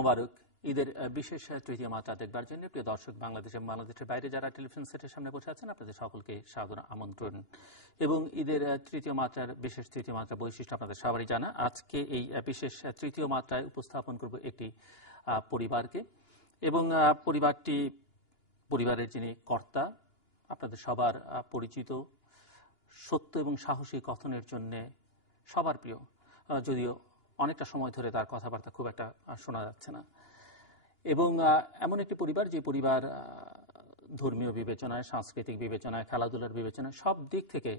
মোবারক। ঈদের বিশেষ তৃতীয় মাত্রা দেখবার জন্য প্রিয় দর্শক, বাংলাদেশের বাইরে যারা টেলিভিশন সেটের সামনে বসে আছেন, আপনাদের সকলকে সাদর আমন্ত্রণ। এবং ঈদের তৃতীয় মাত্রার বিশেষ তৃতীয় মাত্রা বৈশিষ্ট্য আপনাদের সবারই জানা। আজকে এই বিশেষ তৃতীয় মাত্রায় উপস্থাপন করব একটি পরিবারকে, এবং পরিবারের যিনি কর্তা, আপনাদের সবার পরিচিত, সত্য এবং সাহসী কথনের জন্য সবার প্রিয়, যদিও অনেকটা সময় ধরে তার কথাবার্তা খুব একটা শোনা যাচ্ছে না। এবং এমন একটি পরিবার, যে পরিবার ধর্মীয় বিবেচনায়, সাংস্কৃতিক বিবেচনায়, খেলাধুলার বিবেচনায় সব দিক থেকে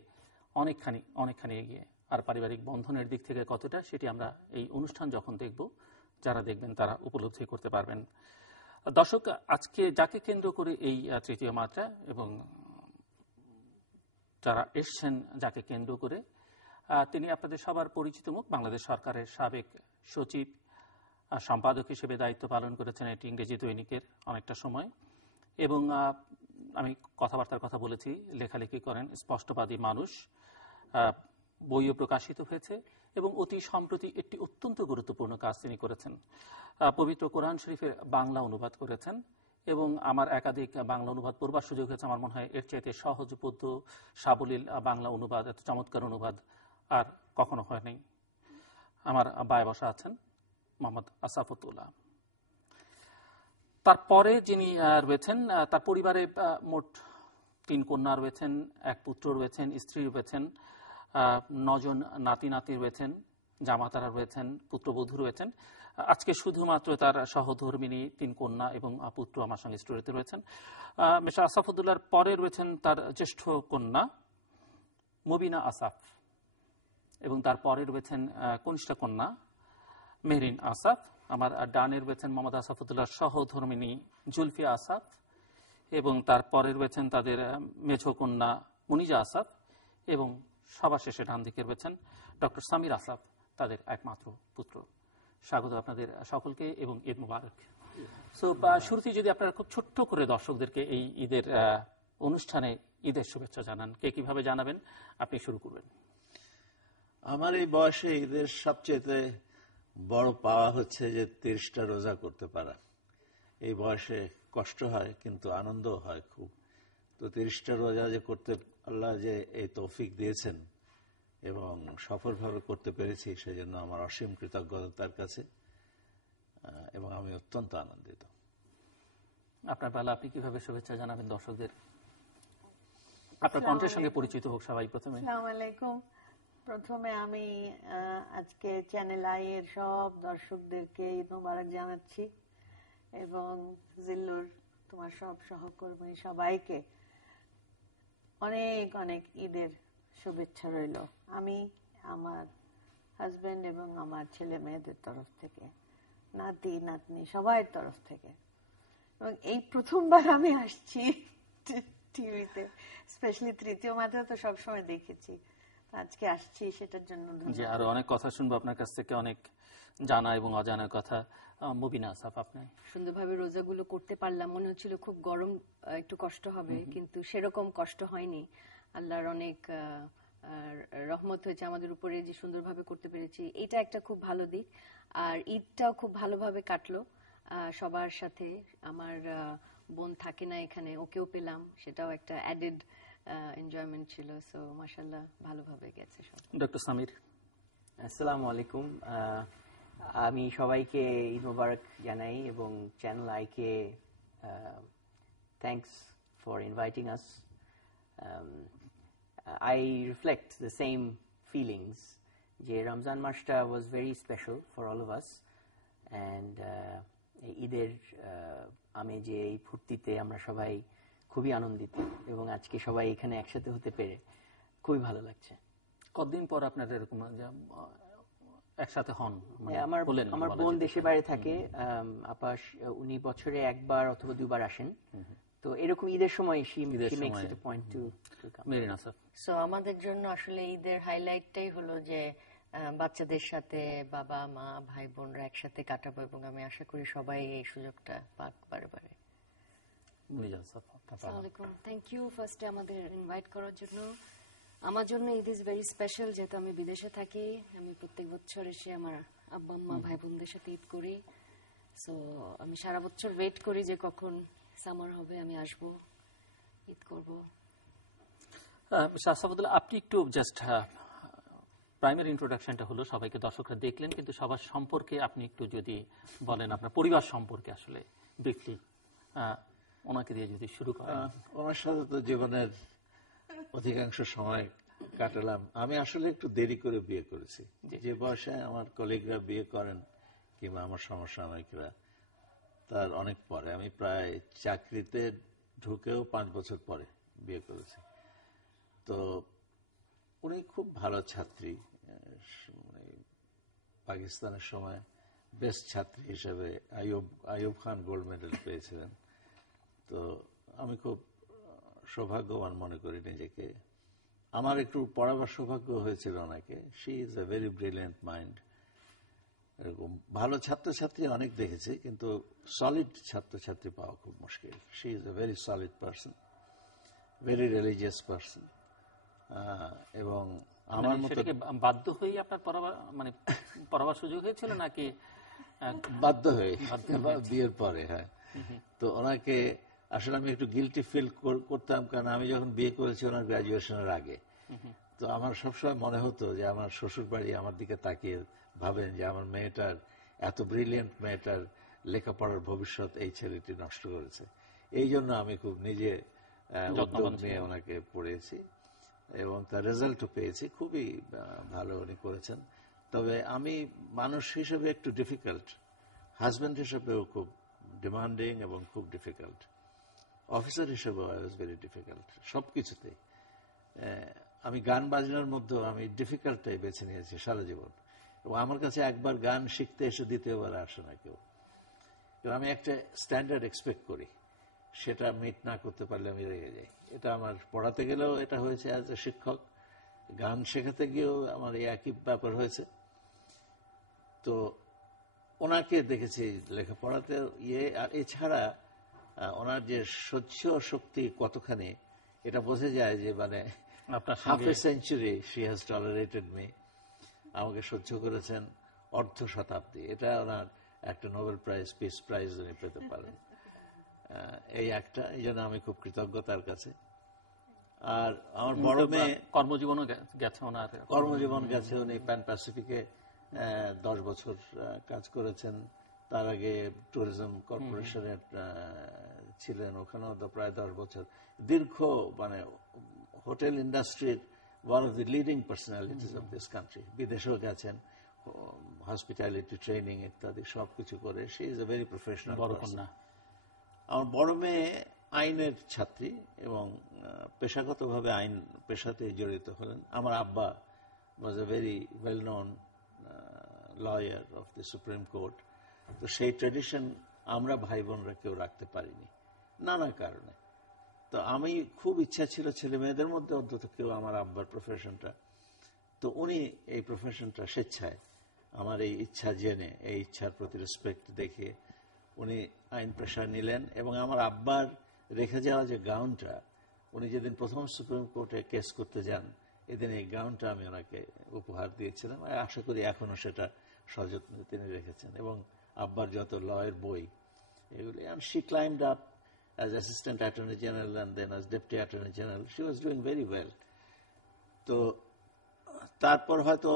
অনেকখানি এগিয়ে। আর পারিবারিক বন্ধনের দিক থেকে কতটা, সেটি আমরা এই অনুষ্ঠান যখন দেখব, যারা দেখবেন তারা উপলব্ধি করতে পারবেন। দর্শক, আজকে যাকে কেন্দ্র করে এই তৃতীয় মাত্রা এবং যারা এসছেন যাকে কেন্দ্র করে, তিনি আপনাদের সবার পরিচিত মুখ। বাংলাদেশ সরকারের সাবেক সচিব, সম্পাদক হিসেবে দায়িত্ব পালন করেছেন এটি ইংরেজি দৈনিকের অনেকটা সময়। এবং আমি কথাবার্তার কথা বলেছি, লেখালেখি করেন, স্পষ্টবাদী মানুষ, বইও প্রকাশিত হয়েছে। এবং অতি সম্প্রতি একটি অত্যন্ত গুরুত্বপূর্ণ কাজ তিনি করেছেন, পবিত্র কোরআন শরীফের বাংলা অনুবাদ করেছেন। এবং আমার একাধিক বাংলা অনুবাদ পড়বার সুযোগ হয়েছে। আমার মনে হয় এর চাইতে সহজবোধ্য, সাবলীল বাংলা অনুবাদ, এত চমৎকার অনুবাদ আর কখনো হয়নি। আমার বায়ে বসা আছেন মোহাম্মদ আসাফুদ্দৌলা। তারপরে যিনি রয়েছেন, তার পরিবারে মোট 3 কন্যা রয়েছেন, 1 পুত্র রয়েছেন, স্ত্রী রয়েছেন, 9 জন নাতি নাতি রয়েছেন, জামাতারা রয়েছেন, পুত্রবধূ রয়েছেন। আজকে শুধুমাত্র তার সহধর্মিনী 3 কন্যা এবং পুত্র আমার সঙ্গে স্টুডিওতে রয়েছেন। মিস্টার আসাফুদ্দৌলার পরে রয়েছেন তার জ্যেষ্ঠ কন্যা মুবিনা আসাফ, এবং তারপরে রয়েছেন কনিষ্ঠ কন্যা মেহরিন আসাফ। আমার ডানে রয়েছেন মোহাম্মদ আসাফুদ্দৌলার সহধর্মিনী জুলফিয়া আসাফ, এবং তারপরে রয়েছেন তাদের মেঝ কন্যা মুনিজা আসাফ, এবং সবার শেষে ডান দিকে রয়েছেন ডক্টর সামির আসাফ, তাদের একমাত্র পুত্র। স্বাগত আপনাদের সকলকে এবং ঈদ মুবারক। সো শুরুতেই যদি আপনারা খুব ছোট্ট করে দর্শকদেরকে এই ঈদের অনুষ্ঠানে ঈদের শুভেচ্ছা জানান, কে কিভাবে জানাবেন, আপনি শুরু করবেন। আমার এই বয়সে ঈদের সবচেয়ে বড় পাওয়া হচ্ছে যে 30টা রোজা করতে পারা। এই বয়সে কষ্ট হয় কিন্তু আনন্দ হয় খুব। তো 30টা রোজা যে করতে আল্লাহ যে এই তৌফিক দিয়েছেন এবং সফলভাবে করতে পেরেছি, সেজন্য আমার অসীম কৃতজ্ঞতা তার কাছে, এবং আমি অত্যন্ত আনন্দিত। আপনার বেলা আপনি কিভাবে শুভেচ্ছা জানাবেন দর্শকদের? আপনার কণ্ঠের সঙ্গে পরিচিত হোক সবাই প্রথমে। আসসালামু আলাইকুম। প্রথমে আমি আজকে চ্যানেল আই এর সব দর্শকদেরকে ঈদ মোবারক জানাচ্ছি, এবং জিল্লুর, তোমার সব সহকর্মী সবাইকে অনেক অনেক ঈদের শুভেচ্ছা রইল। আমি আমার হাজবেন্ড এবং আমার ছেলে মেয়েদের তরফ থেকে, নাতি নাতনি সবার তরফ থেকে। এবং এই প্রথমবার আমি আসছি টিভিতে, স্পেশালি তৃতীয় মাত্রা তো সবসময় দেখেছি, আজকে আসছি সেটার জন্য। জি, আরো অনেক কথা শুনবো আপনার কাছ থেকে, অনেক জানা এবং অজানা কথা। মুবিনা আসাফ, আপনি? সুন্দরভাবে রোজাগুলো করতে পারলাম। মনে হচ্ছিল খুব গরম, একটু কষ্ট হবে, কিন্তু সেরকম কষ্ট হয়নি। আল্লাহর অনেক রহমত হয়েছে আমাদের উপরে যে সুন্দরভাবে করতে পেরেছি, এটা একটা খুব ভালো দিক। আর ঈদটাও খুব ভালোভাবে কাটলো সবার সাথে। আমার বোন থাকে না এখানে, ওকেও পেলাম, সেটাও একটা অ্যাডেড এনজয়মেন্ট ছিল। সো মাশাআল্লাহ ভালোভাবে গেছে সব। ডক্টর সামির? আসসালামু আলাইকুম। আমি সবাইকে ঈদ মোবারক জানাই, এবং channel I K thanks for inviting us. I reflect the same feelings. যে রমজান মাসটা was very special for all of us, and ঈদের আমেজে, এই ফুর্তিতে আমরা সবাই খুবই আনন্দিত, এবং আজকে সবাই এখানে একসাথে হতে পেরে খুবই ভালো লাগছে। কতদিন পর আপনারা এরকম একসাথে হন? আমার বোন দেশের বাইরে থাকে, আপাস উনি বছরে 1 বার অথবা 2 বার আসেন। তো এরকম ঈদের সময় সো আমাদের জন্য আসলে ঈদের হাইলাইটটাই হলো যে বাচ্চাদের সাথে বাবা মা ভাই বোনরা একসাথে কাটাবো, এবং আমি আশা করি সবাই এই সুযোগটা পাক বারে বারে। আসসালামু আলাইকুম, থ্যাংক ইউ ফার্স্টে আমাদের ইনভাইট করার জন্য। আমার জন্য ঈদ ইজ ভেরি স্পেশাল, যেহেতু আমি বিদেশে থাকি। আমি প্রত্যেক বছর এসে আমার আব্বা আম্মা ভাই বোনদের সাথে ঈদ করি। সো আমি সারা বছর ওয়েট করি যে কখন সামার হবে, আমি আসবো, ঈদ করবো। আসাদুল্লাহ, আপনি একটু জাস্ট প্রাইমারি ইন্ট্রোডাকশনটা হলো, সবাইকে দর্শকরা দেখলেন, কিন্তু সবার সম্পর্কে আপনি একটু যদি বলেন, আপনার পরিবার সম্পর্কে আসলে ব্রিফলি ওনাকে দিয়ে যদি শুরু করেন। ওনার সাথে তো জীবনের অধিকাংশ সময় কাটালাম। আমি আসলে একটু দেরি করে বিয়ে করেছি, যে বয়সে আমার কলিগরা বিয়ে করেন কিংবা আমার সমসাময়িকরা তার অনেক পরে। আমি প্রায় চাকরিতে ঢুকেও 5 বছর পরে বিয়ে করেছি। তো উনি খুব ভালো ছাত্রী, পাকিস্তানের সময় বেস্ট ছাত্রী হিসেবে আইয়ুব খান গোল্ড মেডেল পেয়েছিলেন। তো আমি খুব সৌভাগ্যবান মনে করি নিজেকে। আমার একটু পড়াবার সৌভাগ্য হয়েছিল ওনাকে। She is a very brilliant mind. এরকম ভালো ছাত্রছাত্রী অনেক দেখেছি, কিন্তু সলিড ছাত্রছাত্রী পাওয়া খুব মুশকিল। She is a very solid person, very religious person. এবং আমার মতো বাধ্য হয়ে আপনার পড়াবার সুযোগ হয়েছিল নাকি বাধ্য হয়ে বিয়ের পরে? হ্যাঁ। তো ওনাকে আসলে আমি একটু গিলটি ফিল করতাম, কারণ আমি যখন বিয়ে করেছি ওনার গ্রাজুয়েশনের আগে। তো আমার সবসময় মনে হতো যে আমার শ্বশুর বাড়ি আমার দিকে তাকিয়ে ভাবেন যে আমার মেয়েটার, এত ব্রিলিয়েন্ট মেয়েটার লেখাপড়ার ভবিষ্যৎ এই ছেলেটি নষ্ট করেছে। এই জন্য আমি খুব নিজে উদ্যোগ নিয়ে ওনাকে পড়িয়েছি এবং তার রেজাল্টও পেয়েছি। খুবই ভালো উনি করেছেন। তবে আমি মানুষ হিসেবে একটু ডিফিকাল্ট, হাজব্যান্ড হিসেবেও খুব ডিমান্ডিং এবং খুব ডিফিকাল্ট, অফিসার হিসেবেও আই ওয়াজ ভেরি ডিফিকাল্ট। সবকিছুতে আমি গান বাজনার মধ্যেও আমি ডিফিকাল্টটাই বেছে নিয়েছি সারা জীবন। এবং আমার কাছে একবার গান শিখতে এসে দ্বিতীয়বার আসে না কেউ। আমি একটা স্ট্যান্ডার্ড এক্সপেক্ট করি, সেটা মিট না করতে পারলে আমি রেগে যাই। এটা আমার পড়াতে গেলেও এটা হয়েছে, অ্যাজ এ শিক্ষক। গান শেখাতে গিয়েও আমার এই একই ব্যাপার হয়েছে। তো ওনাকে দেখেছি লেখাপড়াতে আর এছাড়া ওনার যে সহ্য শক্তি কতখানি, এটা বোঝা যায় যে মানে half a century she has tolerated me. আমাকে সহ্য করেছেন অর্ধ শতাব্দী। এটা ওনার একটা নোবেল প্রাইজ, পিস প্রাইজ উনি পেতে পারেন। এই একটা, এই জন্য আমি খুব কৃতজ্ঞ তার কাছে। আর আমার বড় মেয়ে কর্মজীবনও গেছে ওনার, কর্মজীবন গেছে। উনি প্যান প্যাসিফিকে 10 বছর কাজ করেছেন। তার আগে ট্যুরিজম কর্পোরেশনের ছিলেন, ওখানেও প্রায় 10 বছর। দীর্ঘ মানে হোটেল ইন্ডাস্ট্রির one of the leading personalities of this country. বিদেশেও গেছেন, হসপিটালিটি ট্রেনিং ইত্যাদি সবকিছু করে। She is a very professional person. আমার বড় মেয়ে আইনের ছাত্রী এবং পেশাগতভাবে আইন পেশাতে জড়িত হলেন। আমার আব্বা was a very well known lawyer of the supreme court. তো সেই ট্রেডিশন আমরা ভাই বোনরা কেউ রাখতে পারিনি নানা কারণে। তো আমি খুব ইচ্ছা ছিল ছেলে মেয়েদের মধ্যে অন্তত কেউ আমার আব্বার প্রফেশনটা। তো উনি এই প্রফেশনটা স্বেচ্ছায়, আমার এই ইচ্ছা জেনে, এই ইচ্ছার প্রতি রেসপেক্ট দেখে উনি আইন পেশা নিলেন। এবং আমার আব্বার রেখে যাওয়া যে গাউনটা, উনি যেদিন প্রথম সুপ্রিম কোর্টে কেস করতে যান, এদিন এই গাউনটা আমি ওনাকে উপহার দিয়েছিলাম। আশা করি এখনো সেটা সযত্নে তিনি রেখেছেন। এবং আব্বার যত লয়ের বই এগুলি। And she climbed up as Assistant Attorney General and then as Deputy Attorney General. She was doing very well. তো তারপর হয়তো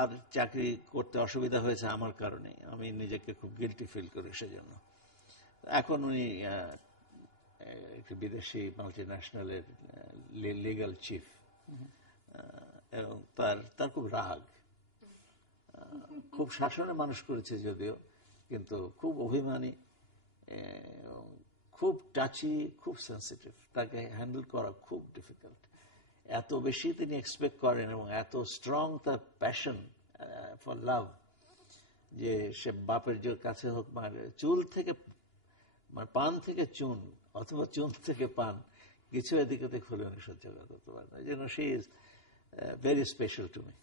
আর চাকরি করতে অসুবিধা হয়েছে আমার কারণে। আমি নিজেকে খুব গিল্টি ফিল করি সেজন্য। এখন উনি একটি বিদেশি মাল্টিন্যাশনালের লিগ্যাল চিফ। এবং তার খুব রাগ, খুব শাসনে মানুষ করেছে যদিও, কিন্তু খুব অভিমানী, খুব টাচি, খুব সেন্সিটিভ। তাকে হ্যান্ডেল করা খুব ডিফিকাল্ট। এত বেশি তিনি এক্সপেক্ট করেন এবং এত স্ট্রং তার প্যাশন ফর লাভ, যে সে বাপের যে কাছে হোক, মানে চুল থেকে মানে পান থেকে চুন অথবা চুন থেকে পান, কিছু এদিক ওদিক হলে উনি সহ্য করতে পারেন। এই জন্য she is very special to me.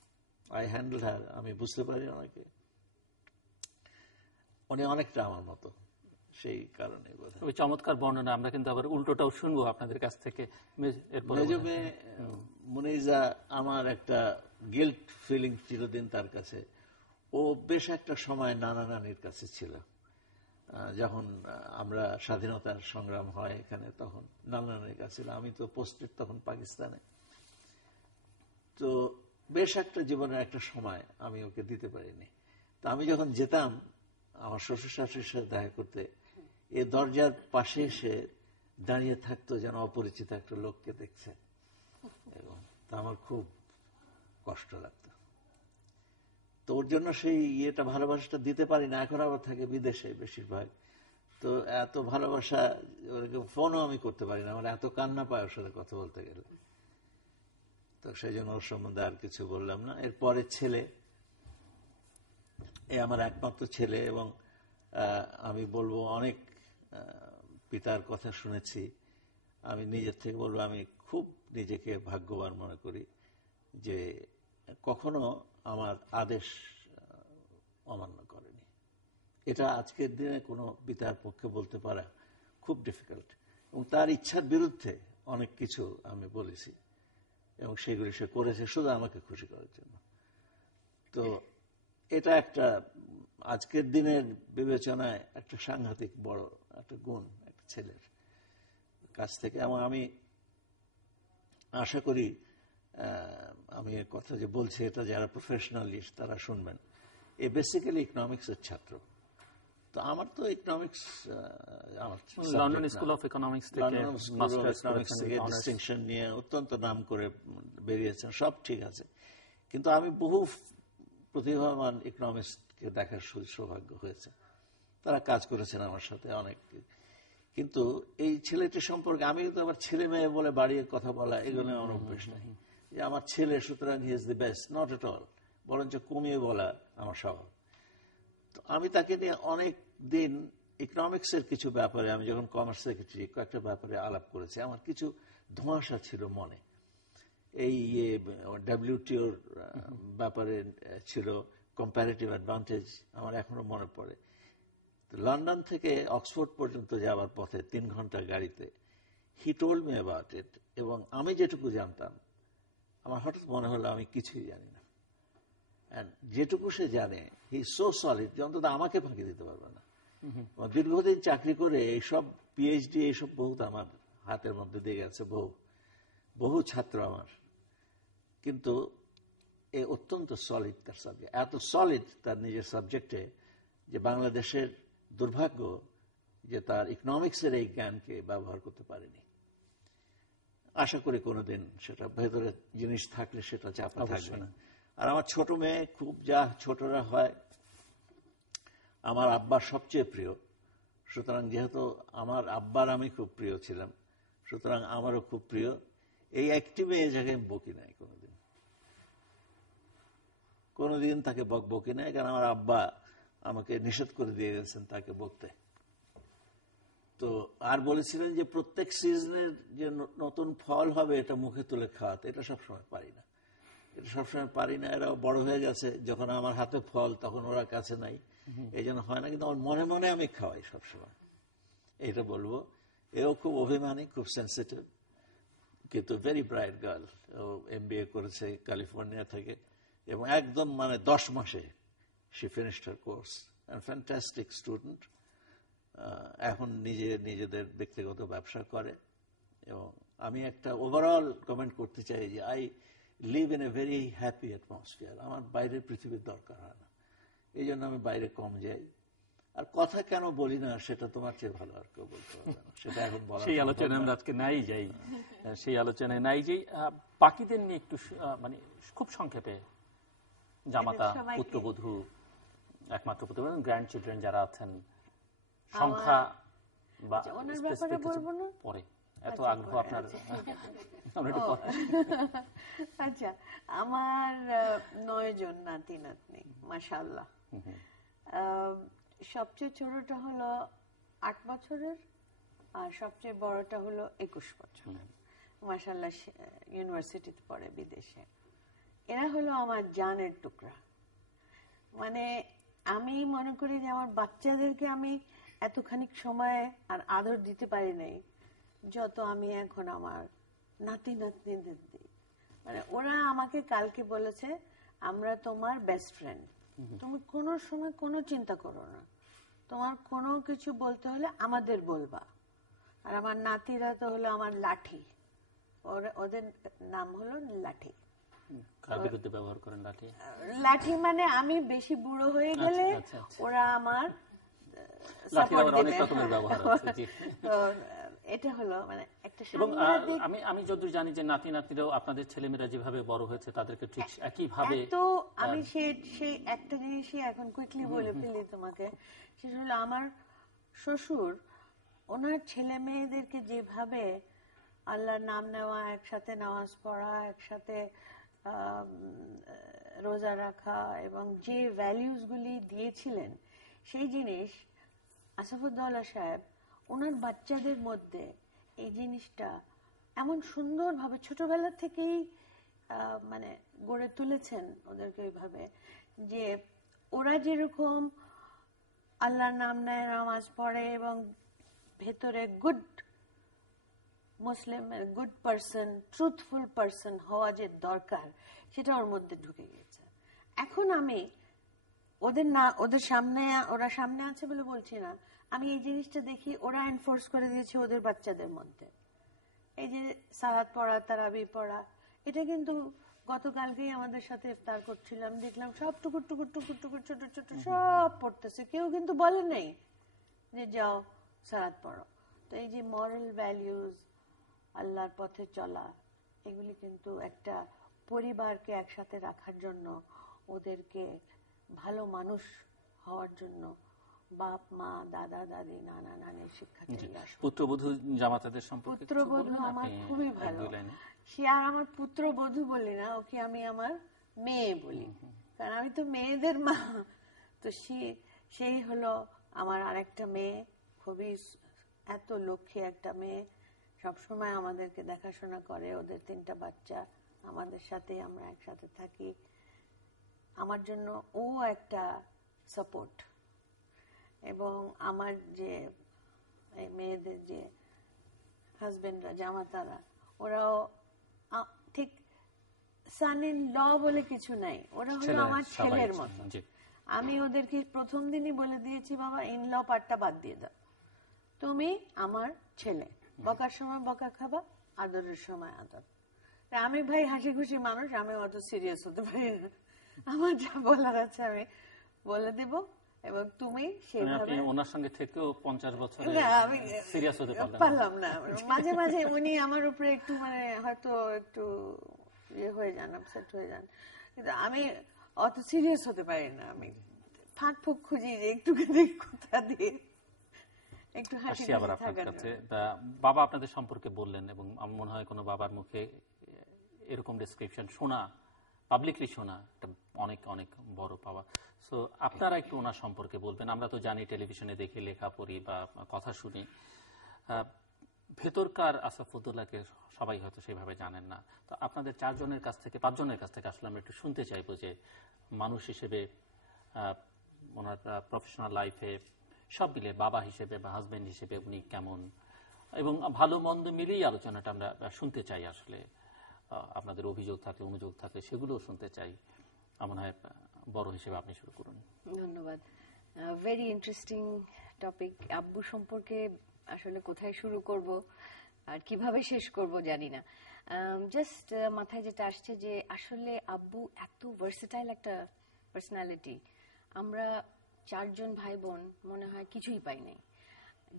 I handle her. আমি বুঝতে পারি ওনাকে, উনি অনেকটা আমার মতো। সেই কারণে ওই চমৎকার বর্ণনা। আমরা কিন্তু আবার উল্টোটাও শুনবো আপনাদের কাছ থেকে। মেজো মেয়ে মুনিজা আমার একটা গিল্ট ফিলিং চিরদিন তার কাছে। ও বেশ একটা সময় নানা নানির কাছে ছিল। যখন আমরা স্বাধীনতার সংগ্রাম হয় এখানে, তখন নানানের কাছে, আমি তো পোস্টেড তখন পাকিস্তানে। তো বেশ একটা জীবনের একটা সময় আমি ওকে দিতে পারিনি। তা আমি যখন যেতাম আমার শ্বশুর শাশুড়ির সাথে দেখা করতে, এ দরজার পাশে এসে দাঁড়িয়ে থাকতো যেন অপরিচিত একটা লোককে দেখছে, এবং তা আমার খুব কষ্ট লাগতো। তো ওর জন্য সেই ইয়েটা, ভালোবাসাটা দিতে পারি না। এখন আবার থাকে বিদেশে বেশিরভাগ, তো এত ভালোবাসা, ফোনও আমি করতে পারি না, আমার এত কান্না পায় ওর সাথে কথা বলতে গেলে। তো সেই জন্য ওর সম্বন্ধে আর কিছু বললাম না। এরপরে ছেলে, এ আমার একমাত্র ছেলে, এবং আমি বলবো অনেক পিতার কথা শুনেছি, আমি নিজের থেকে বলবো আমি খুব নিজেকে ভাগ্যবান মনে করি যে কখনো আমার আদেশ অমান্য করেনি। এটা আজকের দিনে কোনো পিতার পক্ষে বলতে পারা খুব ডিফিকাল্ট, এবং তার ইচ্ছার বিরুদ্ধে অনেক কিছু আমি বলেছি, এবং সেগুলি সে করেছে শুধু আমাকে খুশি করার জন্য। তো এটা একটা আজকের দিনের বিবেচনায় একটা সাংঘাতিক বড় একটা গুণ একটা ছেলের কাছ থেকে। এবং আমি আশা করি আমি কথা যে বলছি এটা যারা প্রফেশনালিস্ট তারা শুনবেন। এ বেসিক্যালি ইকোনমিক্সের ছাত্র। তো আমার তো economics, London school of economics থেকে ডিস্টিংশন নিয়ে অত্যন্ত নাম করে বেরিয়েছেন, সব ঠিক আছে। কিন্তু আমি বহু প্রতিভাবান ইকোনমিক্সকে দেখার সৌভাগ্য হয়েছে, তারা কাজ করেছেন আমার সাথে অনেক। কিন্তু এই ছেলেটি সম্পর্কে আমি কিন্তু আমার ছেলে মেয়ে বলে বাড়িয়ে কথা বলা, এগুলো আমার অভ্যেস নাই যে আমার ছেলে সুতরাং he is the best, not at all, বরঞ্চ কমিয়ে বলা আমার স্বভাব। তো আমি তাকে নিয়ে অনেক দিন ইকোনমিক্সের কিছু ব্যাপারে, আমি যখন কমার্স সেক্রেটারি, কয়েকটা ব্যাপারে আলাপ করেছি। আমার কিছু ধোঁয়াশা ছিল মনে, এই ডব্লিউটিওর ব্যাপারে ছিল কম্পারেটিভ অ্যাডভান্টেজ, আমার এখনো মনে পড়ে। লন্ডন থেকে অক্সফোর্ড পর্যন্ত যাওয়ার পথে 3 ঘন্টা গাড়িতে he told me about it, এবং আমি যেটুকু জানতাম আমার হঠাৎ মনে হলো আমি কিছুই জানি না। যেটুকু সে জানে হি সো সলিড যে অন্তত আমাকে ফাঁকি দিতে পারবে না। দীর্ঘদিন চাকরি করে এইসব পিএইচডি এইসব বহুত আমার হাতের মধ্যে দিয়ে গেছে, বহু ছাত্র আমার, কিন্তু এ অত্যন্ত সলিড তার সাবজেক্ট, এত সলিড তার নিজের সাবজেক্টে যে বাংলাদেশের দুর্ভাগ্য যে তার ইকোনমিক্সের এই জ্ঞানকে ব্যবহার করতে পারেনি। আশা করি কোনোদিন সেটা ভেতরে জিনিস থাকলে সেটা চাপা থাকবে না। আর আমার ছোট মেয়ে, খুব যা ছোটরা হয়, আমার আব্বার সবচেয়ে প্রিয়, সুতরাং যেহেতু আমার আব্বার আমি খুব প্রিয় ছিলাম, সুতরাং আমারও খুব প্রিয়। এই একটি মেয়ে যাকে আমি বকি নাই কোনোদিন তাকে বকি নাই, কারণ আমার আব্বা আমাকে নিষেধ করে দিয়ে গেছেন তাকে বকতে। তো আর বলেছিলেন যে প্রত্যেক সিজনের যে নতুন ফল হবে এটা মুখে তুলে খাওয়াতে, এটা সবসময় পারি না, এরা বড় হয়ে গেছে, যখন আমার হাতে ফল তখন ওরা কাছে নাই, এই জন্য হয় না। কিন্তু আমার মনে মনে আমি খাওয়াই সবসময়, এইটা বলবো। এও খুব অভিমানী, খুব সেন্সিটিভ, কিন্তু ভেরি ব্রাইট গার্ল। ও MBA করেছে ক্যালিফোর্নিয়া থেকে, এবং একদম 10 মাসে she finished her course and fantastic student. এখন নিজেদের ব্যক্তিগত ব্যবসা করে। এবং আমি একটা ওভারঅল কমেন্ট করতে চাই যে I live in a very happy atmosphere. আমার বাইরের পৃথিবীর দরকার হয় না, এই জন্য আমি বাইরে কম যাই। আর কথা কেন বলি না সেটা তোমার চেয়ে ভালো আর কেউ বলতে পারবে না, সেটা এখন বলা। সেই আলোচনায় আমরা আজকে নাই যাই। বাকিদের নিয়ে একটু খুব সংক্ষেপে, জামাতা, পুত্রবধূ, একমাত্র পুত্র, গ্র্যান্ড চিলড্রেন যারা আছেন, সংখ্যা বা পরে এত আগ্রহ আপনার? আচ্ছা, আমার 9 জন নাতি নাতনি, মাশাআল্লাহ। সবচেয়ে ছোটটা হলো 8 বছরের, আর সবচেয়ে বড়টা হলো 21 বছরের। মাশাআল্লাহ, ইউনিভার্সিটিতে পড়ে বিদেশে। এরা হলো আমার জানের টুকরা। আমি মনে করি যে আমার বাচ্চাদেরকে আমি এতখানি সময় আর আদর দিতে পারি নাই যত আমি এখন আমার নাতি নাতনিদের দিই। ওরা আমাকে কালকে বলেছে আমরা তোমার বেস্ট ফ্রেন্ড, তুমি কোনো সময় কোনো চিন্তা করো না, তোমার কোনো কিছু বলতে হলে আমাদের বলবা। আর আমার নাতিরা তো হলো আমার লাঠি, ওদের নাম হলো লাঠি। কার বিরুদ্ধে ব্যবহার করেন লাঠি? লাঠি মানে আমি বেশি বুড়ো হয়ে গেলে ওরা আমার সাপোর্ট অনেক দিবে। রকমের ব্যবহার আছে, জি। তো এটা হলো মানে একটা এবং সাংঘাতিক। আমি যতদূর জানি যে নাতি নাতিরাও আপনাদের ছেলেমেয়েরা যেভাবে বড় হয়েছে তাদেরকে ঠিক একইভাবে। তো আমি সেই একটা জিনিসই এখন কুইকলি বলে ফেলি তোমাকে, সেটা হলো আমার শ্বশুর ওনার ছেলে মেয়েদেরকে যেভাবে আল্লাহর নাম নেওয়া, একসাথে নামাজ পড়া, একসাথে রোজা রাখা এবং যে ভ্যালিউজ গুলি দিয়েছিলেন, সেই জিনিস আসাফুদ্দৌলা সাহেব ওনার বাচ্চাদের মধ্যে এই জিনিসটা এমন সুন্দরভাবে ছোটবেলা থেকেই মানে গড়ে তুলেছেন ওদেরকে ওইভাবে যে ওরা যেরকম আল্লাহর নাম নেয়, নামাজ পড়ে এবং ভেতরে গুড মুসলিম, গুড পারসন, ট্রুথফুল পারসন হওয়া যে দরকার, সেটা ওর মধ্যে ঢুকে গেছে। এখন আমি ওদের সামনে, ওরা সামনে আছে বলে বলছি না, আমি এই জিনিসটা দেখি ওরা এনফোর্স করে দিয়েছে ওদের বাচ্চাদের মধ্যে। এই যে সালাত পড়া, তারাবি পড়া, এটা কিন্তু গতকালকেই আমাদের সাথে ইফতার করছিলাম, দেখলাম সব টুকুর টুকুর টুকুর টুকুর ছোট ছোট সব পড়তেছে, কেউ কিন্তু বলে নেই যে যাও সালাত পড়ো। তো এই যে মরাল ভ্যালিউজ, আল্লাহর পথে চলা, এগুলি কিন্তু একটা পরিবারকে একসাথে রাখার জন্য, ওদেরকে ভালো মানুষ হওয়ার জন্য বাপ মা, দাদা দাদি, নানা নানির শিক্ষা থেকে আসে। পুত্রবধূ জামাতাদের সম্পর্কে পুত্রবধূ আমার খুবই ভালো। সে আর আমার পুত্রবধূ বলি না, ওকে আমি আমার মেয়ে বলি, কারণ আমি তো মেয়েদের মা। তো সেই হলো আমার আরেকটা মেয়ে, খুবই এত লক্ষ্মী একটা মেয়ে, সবসময় আমাদেরকে দেখাশোনা করে। ওদের 3টা বাচ্চা, আমাদের সাথে, আমরা একসাথে থাকি। আমার জন্য ও একটা সাপোর্ট। এবং আমার যে মেয়েদের যে হাজবেন্ডরা, জামাতারা, ওরাও ঠিক সান ইন ল বলে কিছু নাই, ওরা হলো আমার ছেলের মতো। আমি ওদেরকে প্রথম দিনই বলে দিয়েছি, বাবা ইন ল পার্টটা বাদ দিয়ে দাও, তুমি আমার ছেলে, বকার সময় বকা খাবা, আদরের সময় আদর। আমি ভাই হাসি খুশি মানুষ, আমি অত সিরিয়াস হতে পারি না, আমার যা বলার আছে আমি বলে দিব। এবং তুমি সেভাবে ওনার সঙ্গে থেকেও 50 বছর আমি সিরিয়াস হতে পারলাম না। মাঝে মাঝে উনি আমার উপরে একটু মানে হয়তো একটু ইয়ে হয়ে যান, আপসেট হয়ে যান, কিন্তু আমি অত সিরিয়াস হতে পারি না। আমি ফাঁক ফুক খুঁজি যে একটুখানি কথা দিয়ে একটু হাসি আবার আপনার কাছে। বাবা আপনাদের সম্পর্কে বললেন, এবং আমার মনে হয় কোনো বাবার মুখে এরকম ডেসক্রিপশন শোনা, পাবলিকলি শোনা, এটা অনেক অনেক বড় পাওয়া। সো আপনারা একটু ওনার সম্পর্কে বলবেন। আমরা তো জানি, টেলিভিশনে দেখি, লেখা পড়ি বা কথা শুনি, ভেতরকার আসাফুদ্দৌলাকে সবাই হয়তো সেভাবে জানেন না। তো আপনাদের 4 জনের কাছ থেকে, 5 জনের কাছ থেকে আসলে আমরা একটু শুনতে চাইবো যে মানুষ হিসেবে, ওনার প্রফেশনাল লাইফে সব মিলে, বাবা হিসেবে বা হাজবেন্ড হিসেবে উনি কেমন, এবং ভালো মন্দ মিলিয়ে আলোচনাটা আমরা শুনতে চাই। আসলে আপনাদের অভিযোগ থাকলে, অনুযোগ থাকলে সেগুলোও শুনতে চাই। আমার হয় বড় হিসেবে আপনি শুরু করুন। ধন্যবাদ। Very interesting topic. আব্বু সম্পর্কে আসলে কোথায় শুরু করব আর কিভাবে শেষ করব জানি না। জাস্ট মাথায় যেটা আসছে যে আসলে আব্বু এত ভার্সেটাইল একটা পার্সোনালিটি। আমরা 4 জন ভাই বোন মনে হয় কিছুই পাই নাই।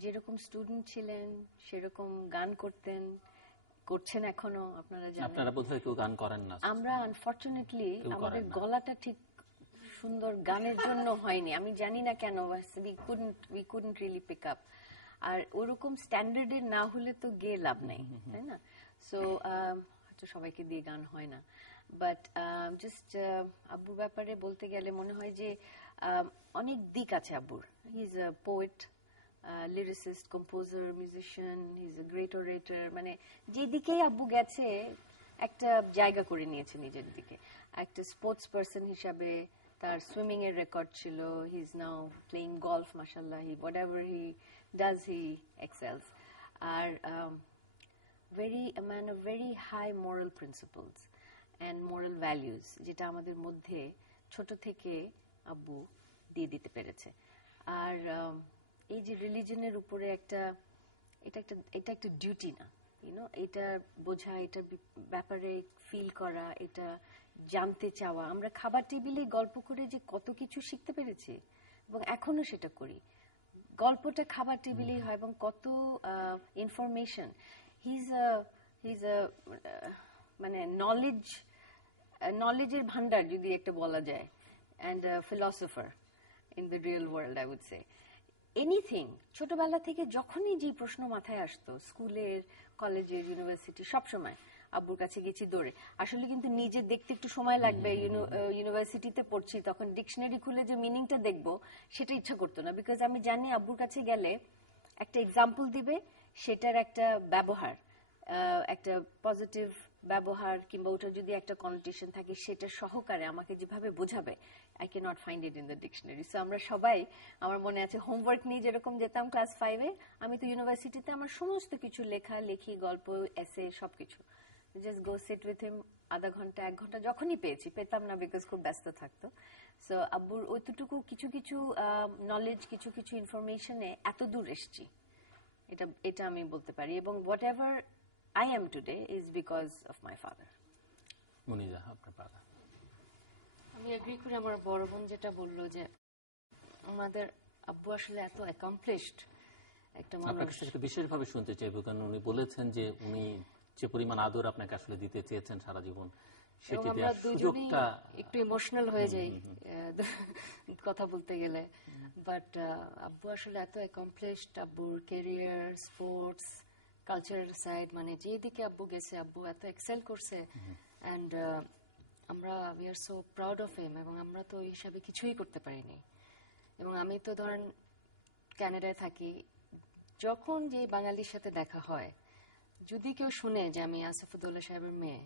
যেরকম স্টুডেন্ট ছিলেন, সেরকম গান করছেন এখনো, আপনারা জানেন। আপনারা বোধহয় কেউ গান করেন না। আমরা আনফরচুনেটলি আমাদের গলাটা ঠিক সুন্দর গানের জন্য হয়নি, আমি জানি না কেন, we couldn't really pick up. আর ওরকম স্ট্যান্ডার্ডের না হলে তো গিয়ে লাভ নেই, তাই না? সো হয়তো সবাইকে দিয়ে গান হয় না, বাট জাস্ট আব্বুর ব্যাপারে বলতে গেলে মনে হয় যে অনেক দিক আছে আব্বুর। He is a poet, lyricist, composer, musician, he is a great orator. মানে যেদিকেই আব্বু গেছে একটা জায়গা করে নিয়েছে নিজের দিকে। একটা স্পোর্টস পারসন হিসাবে তার সুইমিং এর রেকর্ড ছিল। He is now playing golf, মাশাআল্লাহ। He whatever he does he excels. আর a man of very high moral principles and moral values, যেটা আমাদের মধ্যে ছোট থেকে আব্বু দিয়ে দিতে পেরেছে। আর এই যে রিলিজনের উপরে এটা একটা ডিউটি না, এটা বোঝা, এটা ব্যাপারে ফিল করা, এটা জানতে চাওয়া। আমরা খাবার টেবিলে গল্প করে যে কত কিছু শিখতে পেরেছি এবং এখনো সেটা করি। গল্পটা খাবার টেবিলেই হয় এবং কত ইনফরমেশন। হিজ মানে নলেজের ভান্ডার যদি একটা বলা যায়, and philosopher in the real world, I would say. Anything, ছোটবেলা থেকে যখনই যে প্রশ্ন মাথায় আসতো, স্কুলের, কলেজের, ইউনিভার্সিটি, সবসময় আব্বুর কাছে গেছি দৌড়ে। আসলে কিন্তু নিজে দেখতে একটু সময় লাগবে, ইউনিভার্সিটিতে পড়ছি, তখন ডিকশনারি খুলে যে মিনিংটা দেখবো সেটা ইচ্ছা করতো না, বিকজ আমি জানি আব্বুর কাছে গেলে একটা এক্সাম্পল দিবে, সেটার একটা ব্যবহার, একটা পজিটিভ ব্যবহার, কিংবা ওটার যদি একটা কনোটেশন থাকে সেটা সহকারে আমাকে যেভাবে বোঝাবে, I can not find it in the dictionary. So আমরা সবাই, আমার মনে আছে হোমওয়ার্ক নিয়ে যেরকম যেতাম ক্লাস 5-এ, আমি তো ইউনিভার্সিটিতে আমার সমস্ত কিছু লেখি, গল্প, এসে, সবকিছু just go sit with him, আধা ঘন্টা 1 ঘন্টা যখনই পেতাম না, বিকজ খুব ব্যস্ত থাকতো। সো আব্বুর ওইটুকু কিছু নলেজ, কিছু ইনফরমেশনে এত দূর এসছি, এটা আমি বলতে পারি। এবং what ever I am today is because of my father. মুনিজা, আপনার বাবা। আমি এগ্রি করি আমার বড় বোন যেটা বললো, যে আমাদের আব্বু আসলে এত অ্যাকমপ্লিশড একটা আপনার মানুষ। কাছ থেকে বিশেষভাবে শুনতে চাইবো, কারণ উনি বলেছেন যে উনি যে পরিমাণ আদর আপনাকে আসলে দিতে চেয়েছেন সারা জীবন, সেটি দেওয়ার সুযোগটা একটু ইমোশনাল হয়ে যাই কথা বলতে গেলে। বাট আব্বু আসলে এত অ্যাকমপ্লিশড, আব্বুর ক্যারিয়ার, স্পোর্টস, কালচারাল সাইড, মানে যেদিকে আব্বু গেছে, আব্বু এত এক্সেল করছে, অ্যান্ড আমরা we are so proud of him. এবং আমরা তো ওই হিসাবে কিছুই করতে পারিনি। এবং আমি তো ধরেন কানাডায় থাকি, যখন যে বাঙালির সাথে দেখা হয়, যদি কেউ শুনে যে আমি আসিফউদ্দৌলা সাহেবের মেয়ে,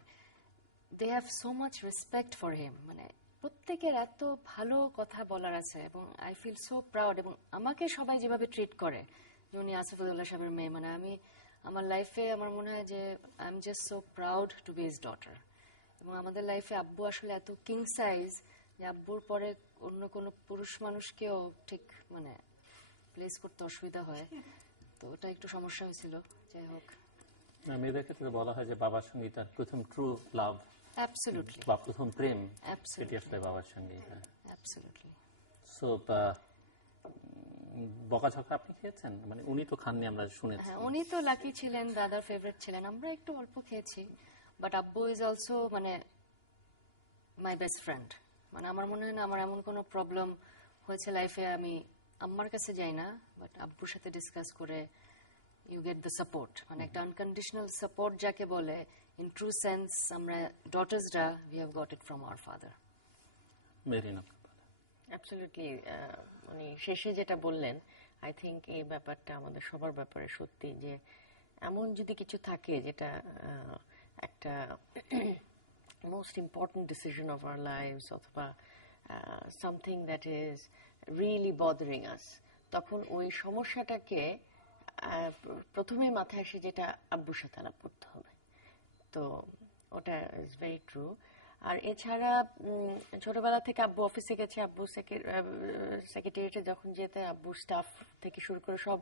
they have so much respect for him. মানে প্রত্যেকের এত ভালো কথা বলার আছে, এবং আই ফিল সো প্রাউড। এবং আমাকে সবাই যেভাবে ট্রিট করে, যে উনি আসিফউদ্দৌলা সাহেবের মেয়ে, মানে আমি আমার লাইফে আমার মনে হয় যে I am just so proud to be his daughter. এবং আমাদের লাইফে আব্বু আসলে এত কিং সাইজ, যে আব্বুর পরে অন্য কোনো পুরুষ মানুষকেও ঠিক মানে প্লেস করতে অসুবিধা হয়। তো ওটা একটু সমস্যা হয়েছিল। যাই হোক, মেয়েদের ক্ষেত্রে বলা হয় যে বাবার সঙ্গে তার প্রথম ট্রু লাভ, অ্যাবসলিউটলি, বা প্রথম প্রেম, সেটি অ্যাবসলিউটলি, আসলে বাবার সঙ্গে। অ্যাবসলিউটলি। সো বকাঝকা আপনি খেয়েছেন? মানে উনি তো খাননি, আমরা শুনেছি। হ্যাঁ, উনি তো লাকি ছিলেন, দাদার ফেভারিট ছিলেন, আমরা একটু অল্প খেয়েছি। বাট আব্বু ইজ অলসো মানে মাই বেস্ট ফ্রেন্ড। মানে আমার মনে হয় না আমার এমন কোনো প্রবলেম হয়েছে লাইফে আমি আম্মার কাছে যাই না, বাট আব্বুর সাথে ডিসকাস করে ইউ গেট দ্য সাপোর্ট। মানে একটা আনকন্ডিশনাল সাপোর্ট যাকে বলে, ইন ট্রু সেন্স আমরা ডটার্সরা we have got it from our father. Marin, absolutely. উনি শেষে যেটা বললেন, আই থিঙ্ক এই ব্যাপারটা আমাদের সবার ব্যাপারে সত্যি, যে এমন যদি কিছু থাকে যেটা একটা most important decision of our lives, অথবা something that is really bothering us, তখন ওই সমস্যাটাকে প্রথমে মাথায় আসে যেটা আব্বুর সাথে আলাপ করতে হবে। তো ওটা ইজ ভেরি ট্রু। আর এছাড়া ছোটবেলা থেকে আব্বু অফিসে গেছে, আব্বু সেক্রেটারিয়েটে যখন যেতে, আব্বু স্টাফ থেকে শুরু করে সব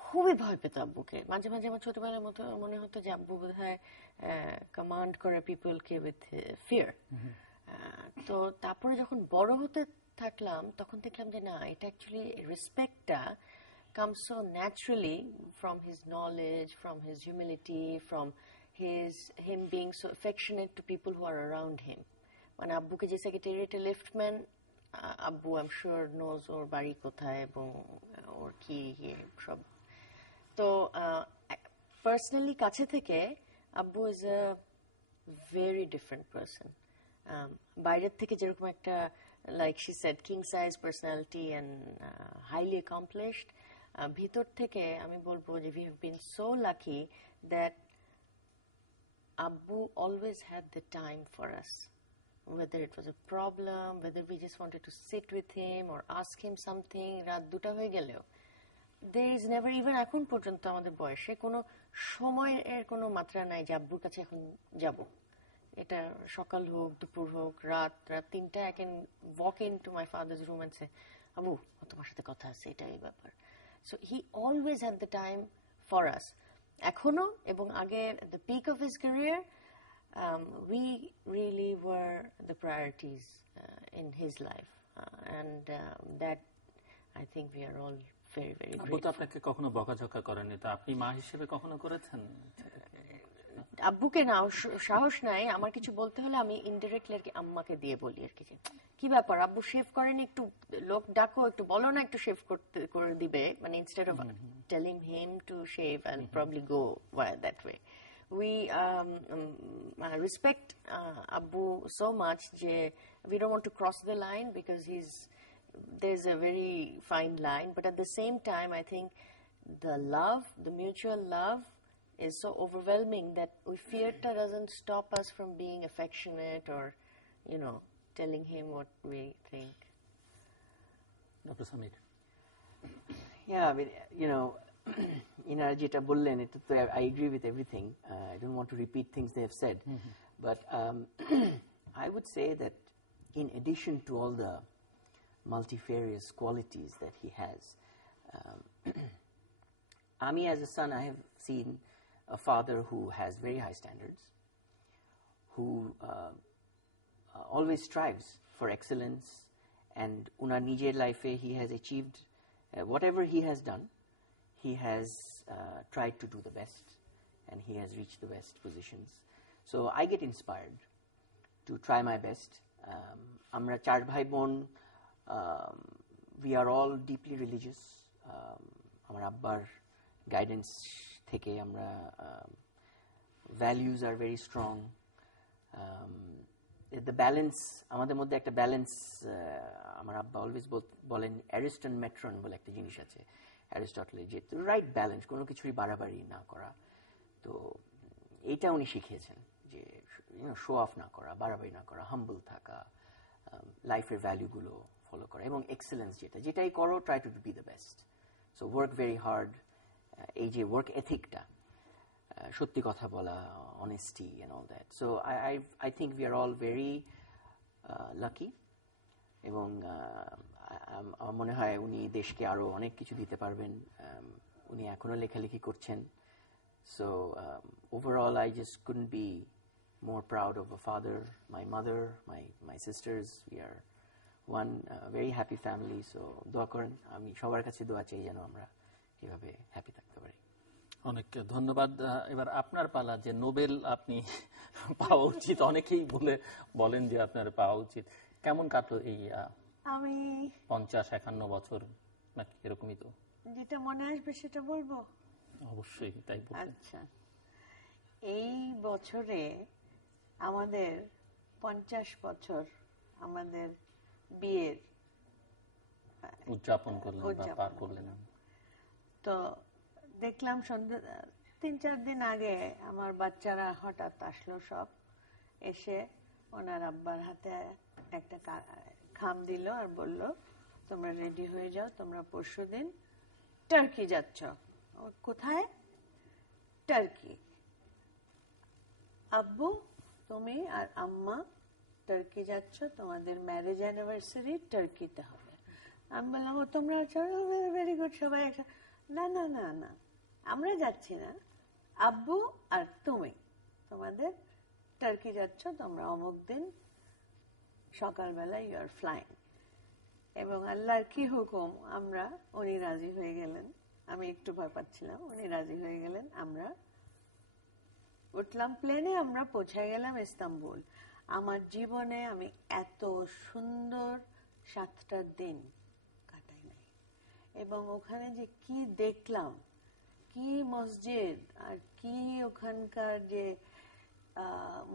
খুবই ভয় পেত আব্বুকে। মাঝে মাঝে আমার ছোটবেলার মতো মনে হতো যে আব্বু বোধ হয় কমান্ড করে পিপলকে উইথ ফিয়ার। তো তারপরে যখন বড় হতে থাকলাম, তখন দেখলাম যে না, এটা actually রেসপেক্টটা comes so naturally from his knowledge, from his humility, from him being so affectionate to people who are around him. মানে আব্বুকে যে সেক্রেটারিয়েটে লিফটম্যান, আব্বু আই এম শিওর নোজ ওর বাড়ি কোথায় এবং ওর কি সব। তো পার্সোনালি কাছে থেকে আব্বু is a very different person. বাইরের থেকে যেরকম একটা, like she said, king size personality and highly accomplished, ভিতর থেকে আমি বলবো যে we have been so lucky that Abbu always had the time for us, whether it was a problem, whether we just wanted to sit with him or ask him something, রাত 2টা হয়ে গেলেও there is never, even এখন পর্যন্ত আমাদের বয়সে কোনো সময়ের কোনো মাত্রা নাই যে আব্বুর কাছে এখন যাব। এটা সকাল হোক, দুপুর হোক, রাত 3টা, I can walk into my father's room and say, Abu তোমার সাথে কথা আছে, এটা এই ব্যাপার। So he always had the time for us. এখনো এবং আগে the peak of his career we really were the priorities in his life, and that I think we are all very, very আব্বু তো grateful. আপনাকে কখনো বকাঝকা করেনি, তো আপনি মা হিসেবে কখনো করেছেন? আব্বুকে না সাহস নাই আমার কিছু বলতে হলে, আমি ইনডিরেক্টলি আর কি আম্মাকে দিয়ে বলি আর কি, যে কি ব্যাপার আব্বু শেভ করেন, একটু লোক ডাকো, একটু বলো না একটু শেভ করতে করে দিবে, মানে instead of telling him to shave and probably go that way. We respect Abbu so much যে we don't want to cross the line, because there's a very fine line, but at the same time I think the mutual love is so overwhelming that fearta doesn't stop us from being affectionate or telling him what we think. Doctor Samir? Yeah, I mean, ইনারা যেটা বললেন, এটা তো I agree with everything. I don't want to repeat things they have said, but I would say that in addition to all the multifarious qualities that he has, Ami as a son, I have seen a father who has very high standards, who always strives for excellence, and unar nijer life he has achieved whatever he has done. He has tried to do the best, and he has reached the best positions. So I get inspired to try my best. Amra char bhai bon, we are all deeply religious. Amar abbar guidance theke amra values are very strong. The balance, আমাদের মধ্যে একটা balance, আমার আব্বা always বলেন Ariston matron বলে একটা জিনিস আছে অ্যারিস্টটলের, যে রাইট ব্যালেন্স, কোনো কিছুরই বাড়াবাড়ি না করা। তো এইটা উনি শিখিয়েছেন, যে শো অফ না করা, বাড়াবাড়ি না করা, হাম্বল থাকা, লাইফের ভ্যালুগুলো ফলো করা, এবং এক্সেলেন্স যেটাই করো, try to B the best. So work very hard, এই যে ওয়ার্ক এথিকটা, সত্যি কথা বলা, honesty and all that. So I think we are all very lucky, এবং আমার মনে হয় উনি দেশকে আরো অনেক কিছু দিতে পারবেন। উনি এখনো লেখালেখি করছেন। So overall I just couldn't be more proud of a father, my mother, my sisters. We are one very happy family. So দোয়া করেন, আমি সবার কাছে দোয়া চাই যেন আমরা এভাবে হ্যাপি থাকতে পারি। অনেক ধন্যবাদ। এবার আপনার পালা, যে নোবেল আপনি পাওয়া উচিত, অনেকেই বলেন যে আপনার পাওয়া উচিত। কেমন কাটলো এই আমি 50-51 বছর, নাকি এরকমই? তো যেটা মনে আসবে সেটা বলবো, অবশ্যই তাই বলবেন। আচ্ছা, এই বছরে আমাদের 50 বছর আমাদের বিয়ের উদযাপন করলেন বা পার করলেন। তো দেখলাম সন্ধ্যা 3-4 দিন আগে আমার বাচ্চারা হঠাৎ আসলো, সব এসে ওনার আব্বার হাতে একটা খাম দিল আর বলল, তোমরা রেডি হয়ে যাও, তোমরা পরশুদিন টার্কি যাচ্ছ। কোথায়? টার্কি। আব্বু, তুমি আর আম্মা টার্কি যাচ্ছ, তোমাদের ম্যারেজ অ্যানিভার্সারি টার্কিতে হবে। আমি বললাম, তোমরা ভেরি গুড, সবাই একটা। না না না না, আমরা যাচ্ছি না, আব্বু আর তুমি তোমাদের টার্কি যাচ্ছ, তোমরা অমুক দিন সকালবেলা ইউ আর ফ্লাইং। এবং আল্লাহর কি হুকুম, উনি রাজি হয়ে গেলেন, আমি একটু ভয় পাচ্ছিলাম, উনি রাজি হয়ে গেলেন। আমরা উঠলাম প্লেনে, আমরা পৌঁছে গেলাম ইস্তাম্বুল। আমার জীবনে আমি এত সুন্দর 7টা দিন কাটাই নাই। এবং ওখানে যে কি দেখলাম, কি মসজিদ, আর কি ওখানকার যে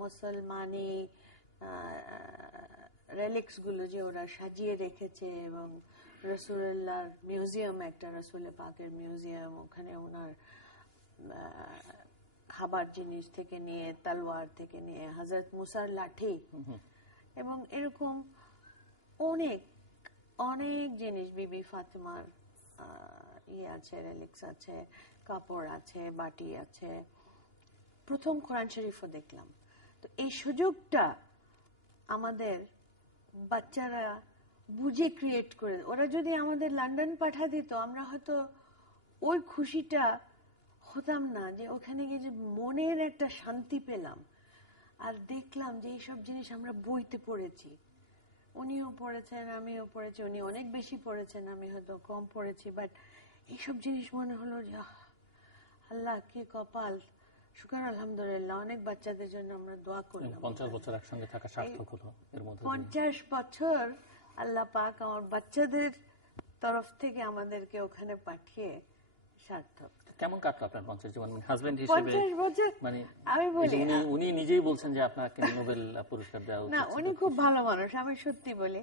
মুসলমানি রেলিক্স গুলো যে ওরা সাজিয়ে রেখেছে, এবং রসুল্লাহর মিউজিয়াম, একটা রসুল পাকের মিউজিয়াম, ওখানে ওনার খাবার জিনিস থেকে নিয়ে, তলোয়ার থেকে নিয়ে, হযরত মুসার লাঠি, এবং এরকম অনেক অনেক জিনিস, বিবি ফাতেমার আছে, রেলিক্স আছে, কাপড় আছে, বাটি আছে। প্রথম কোরআন শরীফও দেখলাম। তো এই সুযোগটা আমাদের বাচ্চারা বুঝে ক্রিয়েট করে। ওরা যদি আমাদের লন্ডন পাঠা দিত, আমরা হয়তো ওই খুশিটা হতাম না, যে ওখানে গিয়ে যে মনের একটা শান্তি পেলাম আর দেখলাম যে এইসব জিনিস আমরা বইতে পড়েছি। উনিও পড়েছেন, আমিও পড়েছি, উনি অনেক বেশি পড়েছেন, আমি হয়তো কম পড়েছি, বাট এইসব জিনিস মনে হলো যে আল্লাহ কি কপাল, শুকর আলহামদুলিল্লাহ। অনেক বাচ্চাদের জন্য আমরা দোয়া করলাম। 50 বছর একসঙ্গে থাকা সার্থক হলো এর মধ্যে। 50 বছর আল্লাহ পাক আমার বাচ্চাদের তরফ থেকে আমাদেরকে ওখানে পাঠিয়ে সার্থক। কেমন কাটলো আপনার 50 জীবন হাজবেন্ড হিসেবে? 50 বছর মানে আমি বলি, উনি নিজেই বলছেন যে আপনাকে নোবেল পুরস্কার দেওয়া উচিত। না, উনি খুব ভালো মানুষ, আমি সত্যি বলি।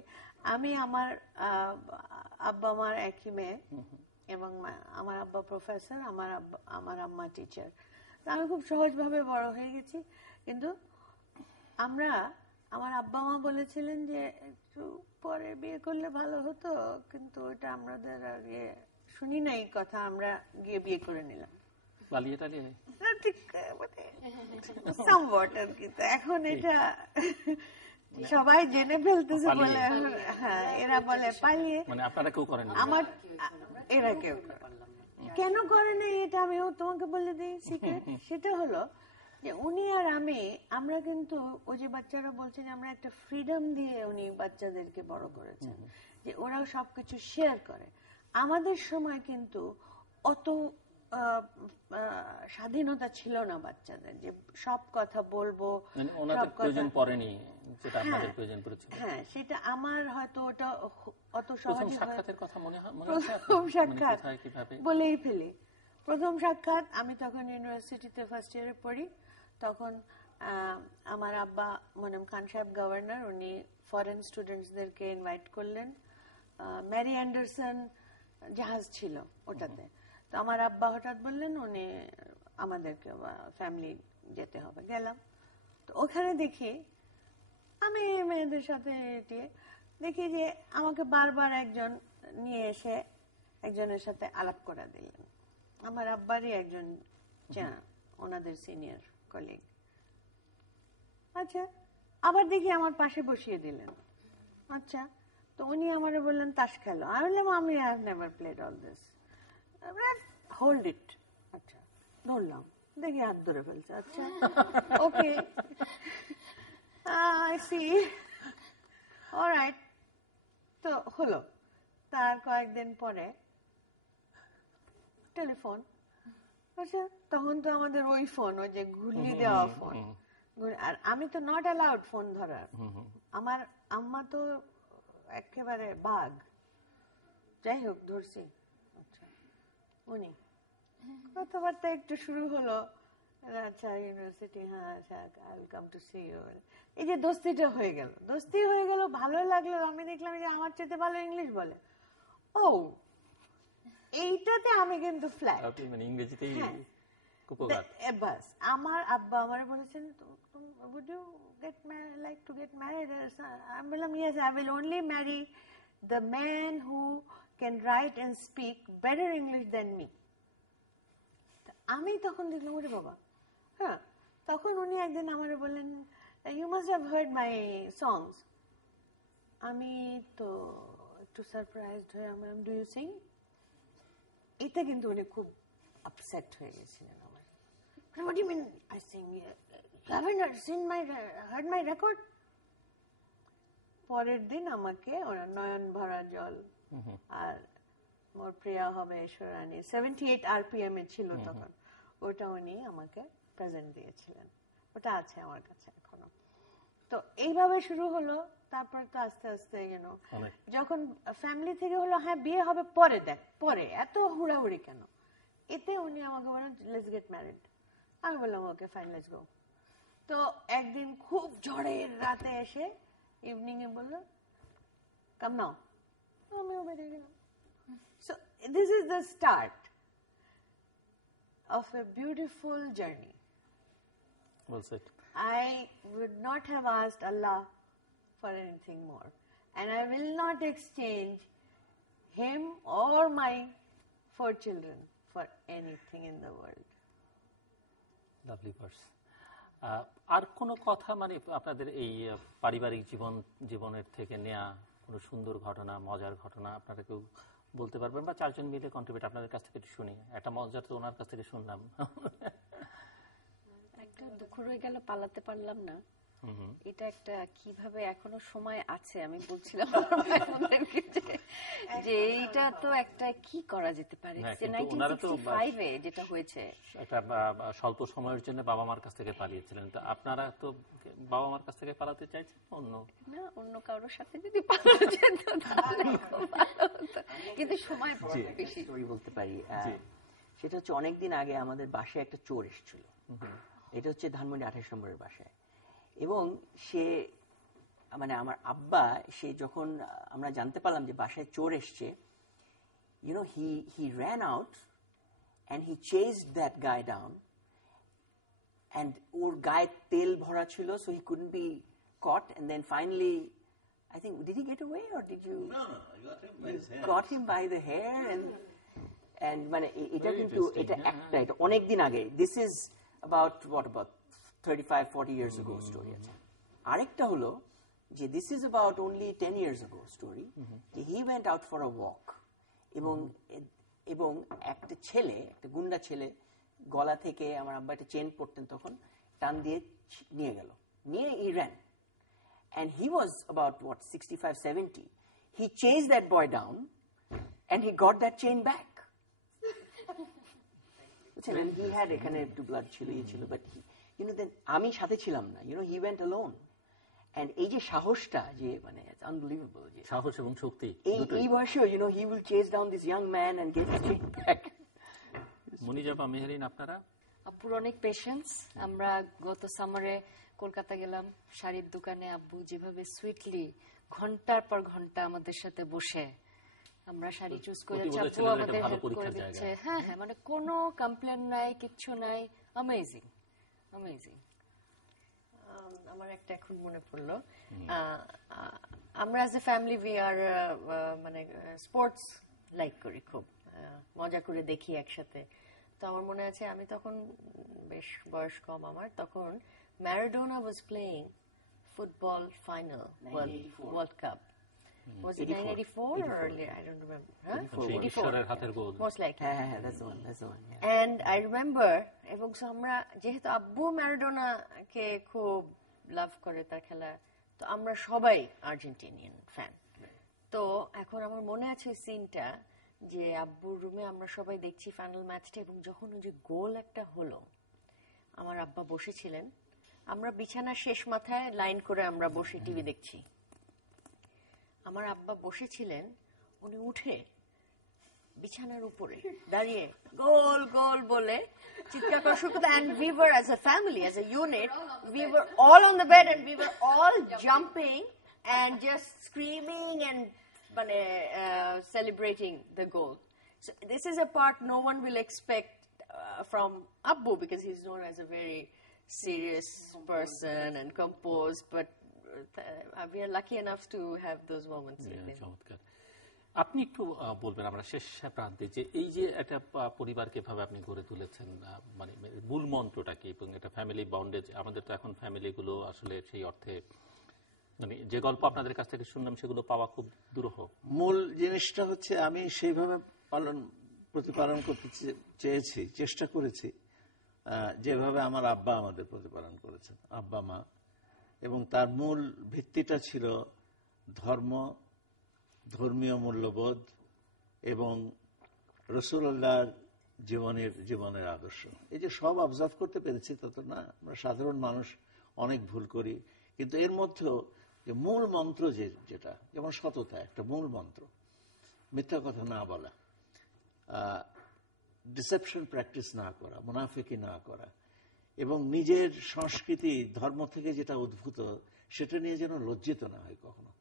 আমি আমার আব্বা আমার একই মেয়ে, এবং আমার আব্বা প্রফেসর, আমার আম্মা টিচার। আমি খুব সহজভাবে বড় হয়ে গেছি। কিন্তু আমার আব্বা মা বলেছিলেন যে একটু পরে বিয়ে করলে ভালো হতো, কিন্তু ওটা আমাদের আগে শুনি নাই কথা, আমরা গিয়ে বিয়ে করে নিলাম। পালিয়ে টালিয়ে ঠিক মানে somewhat আর কি। তো এখন এটা সবাই জেনে ফেলতেছে বলে, হ্যাঁ এরা বলে পালিয়ে। মানে আপনারা কেউ করেন? আমার এরা কেউ কেন করে নাই এটা আমিও তোমাকে বলে দিই সিক্রেট। সেটা হলো যে উনি আর আমরা কিন্তু ওই যে বাচ্চারা বলছে যে আমরা একটা ফ্রিডম দিয়ে উনি বাচ্চাদেরকে বড় করেছেন, যে ওরাও সবকিছু শেয়ার করে। আমাদের সময় কিন্তু অত স্বাধীনতা ছিল না বাচ্চাদের, যে সব কথা বলবো, ওনাদের প্রয়োজন পড়েনি যেটা আপনাদের প্রয়োজন পড়েছিল। হ্যাঁ, সেটা আমার হয়তো ওটা অত সহজে সাক্ষাতের কথা মনে হয়। প্রথম সাক্ষাৎ বলেই ফেলি। প্রথম সাক্ষাৎ, আমি তখন ইউনিভার্সিটিতে ফার্স্ট ইয়ারে পড়ি। তখন আমার আব্বা মনিম খান সাহেব গভর্নর, উনি ফরেন স্টুডেন্টসদেরকে ইনভাইট করলেন। ম্যারি অ্যান্ডারসন জাহাজ ছিল ওটাতে। তো আমার আব্বা হঠাৎ বললেন উনি আমাদেরকে ফ্যামিলি যেতে হবে। গেলাম। তো ওখানে দেখি আমি মেয়েদের সাথে দেখি যে আমাকে বারবার একজন নিয়ে এসে একজনের সাথে আলাপ করে দিলেন, আমার আব্বারই একজন ওনাদের সিনিয়র কলিগ। আচ্ছা, আবার দেখি আমার পাশে বসিয়ে দিলেন। আচ্ছা, তো উনি আমারে বললেন তাস খেলো। আমি বললাম আমি I have never played all this, hold it. আচ্ছা, ধরলাম, দেখি হাত ধরে ফেলছে। আচ্ছা, ওকে, আই সি, অলরাইট। তো হলো। তার কয়েকদিন পরে টেলিফোন। আচ্ছা, তখন তো আমাদের ওই ফোন, ওই যে ঘুরিয়ে দেওয়া ফোন, আর আমি তো নট অ্যালাউড ফোন ধরার। আমার আম্মা তো একেবারে বাঘ। যাই হোক, ধরছি। আচ্ছা, উনি কথাবার্তা একটু শুরু হলো। আচ্ছা, ইউনিভার্সিটি, হ্যাঁ আচ্ছা, I will come to see you. এই যে দোস্তিটা হয়ে গেল, দোস্তি হয়ে গেল, ভালো লাগলো। আমি দেখলাম যে আমার চেয়ে ভালো ইংলিশ বলে। ও, এইটাতে আমি কিন্তু ফ্ল্যাট, মানে ইংরেজিতেই বাস। আমার আব্বা আমার বলেছেন would you like to get married? আমি বললাম yes, I will only marry the man who can write and speak better English than me. আমি তখন দেখলাম ওরে বাবা। হ্যাঁ, তখন উনি একদিন আমারে বললেন you must have heard my songs. আমি তো একটু সারপ্রাইজড হয়ে আমি do you sing? এটা কিন্তু উনি খুব আপসেট হয়ে গেছিলেন। আমার what do you mean I sing? You haven't heard my record? পরের দিন আমাকে ওরা নয়ন ভরা জল আর মোর প্রিয়া হবে ঈশ্বরানী 78 RPM এ ছিল তখন, ওটা উনি আমাকে প্রেজেন্ট দিয়েছিলেন। ওটা আছে আমার কাছে এখনো। তো এইভাবে শুরু হলো। তারপর তো আস্তে আস্তে যখন ফ্যামিলি থেকে হলো হ্যাঁ বিয়ে হবে পরে, দেখ পরে এত হুড়াহুড়ি কেন, এতে উনি আমাকে বলেন লেটস গেট ম্যারিড। আমি বললাম ওকে ফাইন, লেটস গো। তো একদিন খুব ঝড়ের রাতে এসে ইভিনিং এ বললো কাম নাও, আমিও বেরিয়ে গেলাম। So this is the start of a beautiful journey. I would not have asked Allah for anything more, and I will not exchange him or my 4 children for anything in the world. Lovely verse. আর কোন কথা মানে আপনাদের এই পারিবারিক জীবনের থেকে নেয়া কোনো সুন্দর ঘটনা, মজার ঘটনা আপনারা কেউ বলতে পারবেন, বা চারজন মিলে কন্ট্রিবিউট আপনাদের কাছ থেকে একটু শুনি। একটা মজা তো ওনার কাছ থেকে শুনলাম। একটা দুঃখ রয়ে গেল, পালাতে পারলাম না। এটা একটা কিভাবে এখনো সময় আছে, আমি বলছিলাম আপনাদেরকে যে এইটা তো একটা কি করা যেতে পারে। 1965 যেটা হয়েছে, একটা স্বল্প সময়ের জন্য বাবা মার কাছ থেকে পালিয়েছিলেন, তো আপনারা তো বাবা মার কাছ থেকে পালাতে চাইছেন না অন্য কারোর সাথে যদি পালানো যেত তাহলে খুব ভালো হতো, কিন্তু সময় বেশি। স্টোরি বলতে পারি, সেটা হচ্ছে অনেকদিন আগে আমাদের বাসায় একটা চোর এসেছিল। এটা হচ্ছে ধানমন্ডি 28 নম্বরের বাসায়। এবং সে মানে আমার আব্বা, সে যখন আমরা জানতে পারলাম যে বাসায় চোর এসছে, he ran out and he chased that guy down, and ওর গায়ে তেল ভরা ছিল, so he couldn't be caught, and then finally I think, did he get away or did you? No, got him by the hair, and মানে এটা কিন্তু এটা একটা, এটা অনেক দিন আগে, this is about 35-40 years ago story আছে। আরেকটা হলো যে this is about only 10 years ago story, যে he went out for a walk, এবং একটা ছেলে, একটা গুন্ডা ছেলে গলা থেকে, আমার আব্বা একটা চেন পরতেন তখন, টান দিয়ে নিয়ে গেল, নিয়ে he ran, and he was about 65-70. He chased that boy down and he got that chain back. And he had এখানে একটু ব্লাড ছিল, but then আমি সাথে ছিলাম না, he went alone, and এই যে সাহসটা, যে মানে it's unbelievable, যে সাহস এবং শক্তি এই বয়সে he will chase down this young man and get his chain back. মুনিজাবা, Meherin, আপনারা? আব্বুর অনেক পেশেন্স। আমরা গত সামারে কলকাতা গেলাম, শাড়ির দোকানে আব্বু যেভাবে সুইটলি ঘন্টার পর ঘন্টা আমাদের সাথে বসে আমরা শাড়ি চুজ করেছি, আপু আমাদের হেল্প করে দিচ্ছে। হ্যাঁ, মানে কোনো কমপ্লেন নাই, কিচ্ছু নাই। অ্যামেজিং। আমার একটা এখন মনে পড়লো, আমরা as a family we are মানে স্পোর্টস লাইক করি, খুব মজা করে দেখি একসাথে। তো আমার মনে আছে আমি তখন বেশ বয়স কম আমার, তখন Maradona was playing football final world cup. Was it 1984 or earlier? I don't remember. Huh? 84. Most likely. Yeah, that's the one. Yeah. And I remember, এবং আমরা যেহেতু আব্বু ম্যারাডোনাকে খুব লাভ করে তার খেলা, তো আমরা সবাই আর্জেন্টিনিয়ান ফ্যান। তো এখন আমার মনে আছে ওই সিনটা, যে আব্বুর রুমে আমরা সবাই দেখছি ফাইনাল ম্যাচটা, এবং যখন ওই যে গোল একটা হলো, আমার আব্বা বসেছিলেন, আমরা বিছানার শেষ মাথায় লাইন করে আমরা বসে টিভি দেখছি। আমার আব্বা বসেছিলেন, উনি উঠে বিছানার উপরে দাঁড়িয়ে গোল গোল বলে চিৎকার করা শুরু করতেন। and we were as a family, as a unit, we were all on the bed and we were all jumping and just screaming and celebrating the goal. So this is a part no one will expect from Abbu, because he's known as a very serious person and composed, but we are lucky enough to have those moments with him. চমৎকার। আপনি একটু বলবেন আমরা শেষ প্রান্তে, যে এই যে একটা পরিবারকে ভাবে আপনি গড়ে তুলেছেন, মানে মূল মন্ত্রটা কি, এবং এটা ফ্যামিলি বন্ডেজ। আমাদের তো এখন ফ্যামিলিগুলো আসলে সেই অর্থে, মানে যে গল্প আপনাদের কাছ থেকে শুনলাম সেগুলো পাওয়া খুব দুরূহ। মূল জিনিসটা হচ্ছে আমি সেইভাবে প্রতিপালন করতে চেয়েছি, চেষ্টা করেছি, যেভাবে আমার আব্বা আমাদের প্রতিপালন করেছেন, আব্বা মা। এবং তার মূল ভিত্তিটা ছিল ধর্মীয় মূল্যবোধ এবং রাসূলুল্লাহর জীবনের আদর্শ। এই যে সব অবজার্ভ করতে পেরেছি তত না, আমরা সাধারণ মানুষ অনেক ভুল করি, কিন্তু এর মধ্যেও যে মূল মন্ত্র, যেটা যেমন সততা একটা মূল মন্ত্র, মিথ্যা কথা না বলা, ডিসেপশন প্র্যাকটিস না করা, মুনাফিকি না করা, এবং নিজের সংস্কৃতি ধর্ম থেকে যেটা উদ্ভূত সেটা নিয়ে যেন লজ্জিত না হয় কখনো।